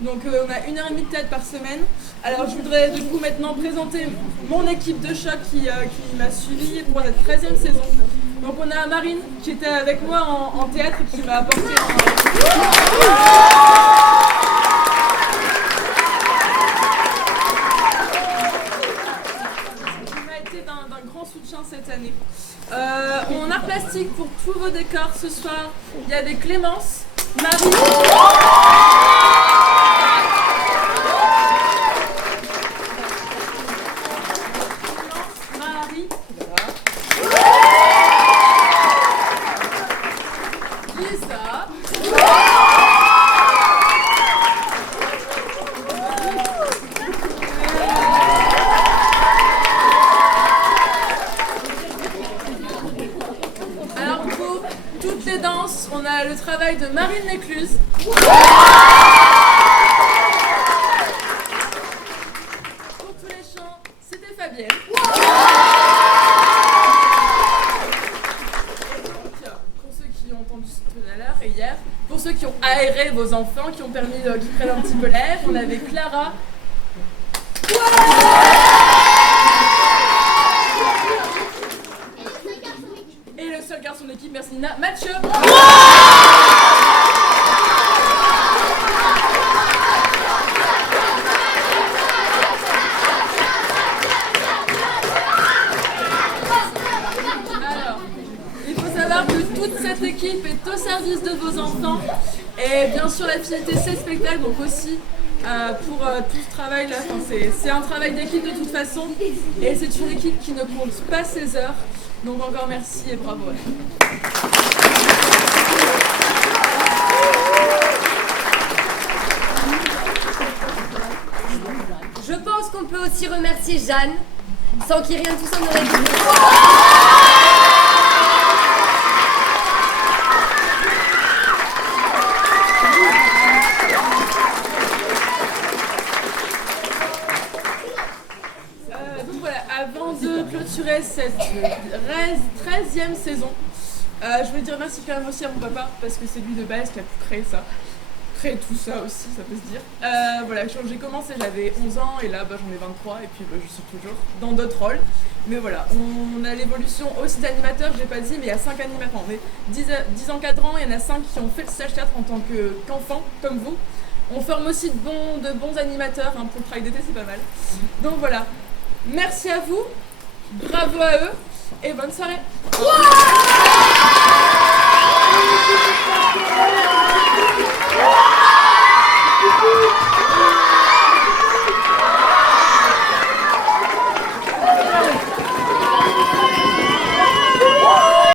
Donc on a 1h30 de théâtre par semaine. Alors je voudrais du coup maintenant présenter mon équipe de choc qui m'a suivi pour notre 13e saison. Donc on a Marine qui était avec moi en théâtre et qui m'a apporté d'un grand soutien cette année. En art plastique pour tous vos décors ce soir, il y avait Clémence, Marie, Lisa, on a le travail de Marine Lécluse. Pour tous les chants, c'était Fabienne. Pour ceux qui ont entendu tout à l'heure et hier, pour ceux qui ont aéré géré vos enfants, qui ont permis qu'ils prennent un petit peu l'air. On avait Clara. Et le seul garçon de l'équipe, merci Nina, Mathieu. Toute cette équipe est au service de vos enfants et bien sûr l'affinité c'est spectacle donc aussi pour tout ce travail là, c'est un travail d'équipe de toute façon et c'est une équipe qui ne compte pas ses heures donc encore merci et bravo. Je pense qu'on peut aussi remercier Jeanne sans qui rien de tout ça n'aurait pu. Avant de clôturer cette 13e saison, je voulais dire merci quand même aussi à mon papa parce que c'est lui de base qui a pu créer ça. Créer tout ça aussi, ça peut se dire. Voilà, j'ai commencé, j'avais 11 ans et là j'en ai 23 et puis je suis toujours dans d'autres rôles. Mais voilà, on a l'évolution aussi d'animateurs, je l'ai pas dit, mais il y a 5 animateurs. On est 10 encadrants, il y en a 5 qui ont fait le stage théâtre en tant qu'enfants, comme vous. On forme aussi de bons animateurs, hein, pour le travail d'été, c'est pas mal. Donc voilà. Merci à vous, bravo à eux et bonne soirée.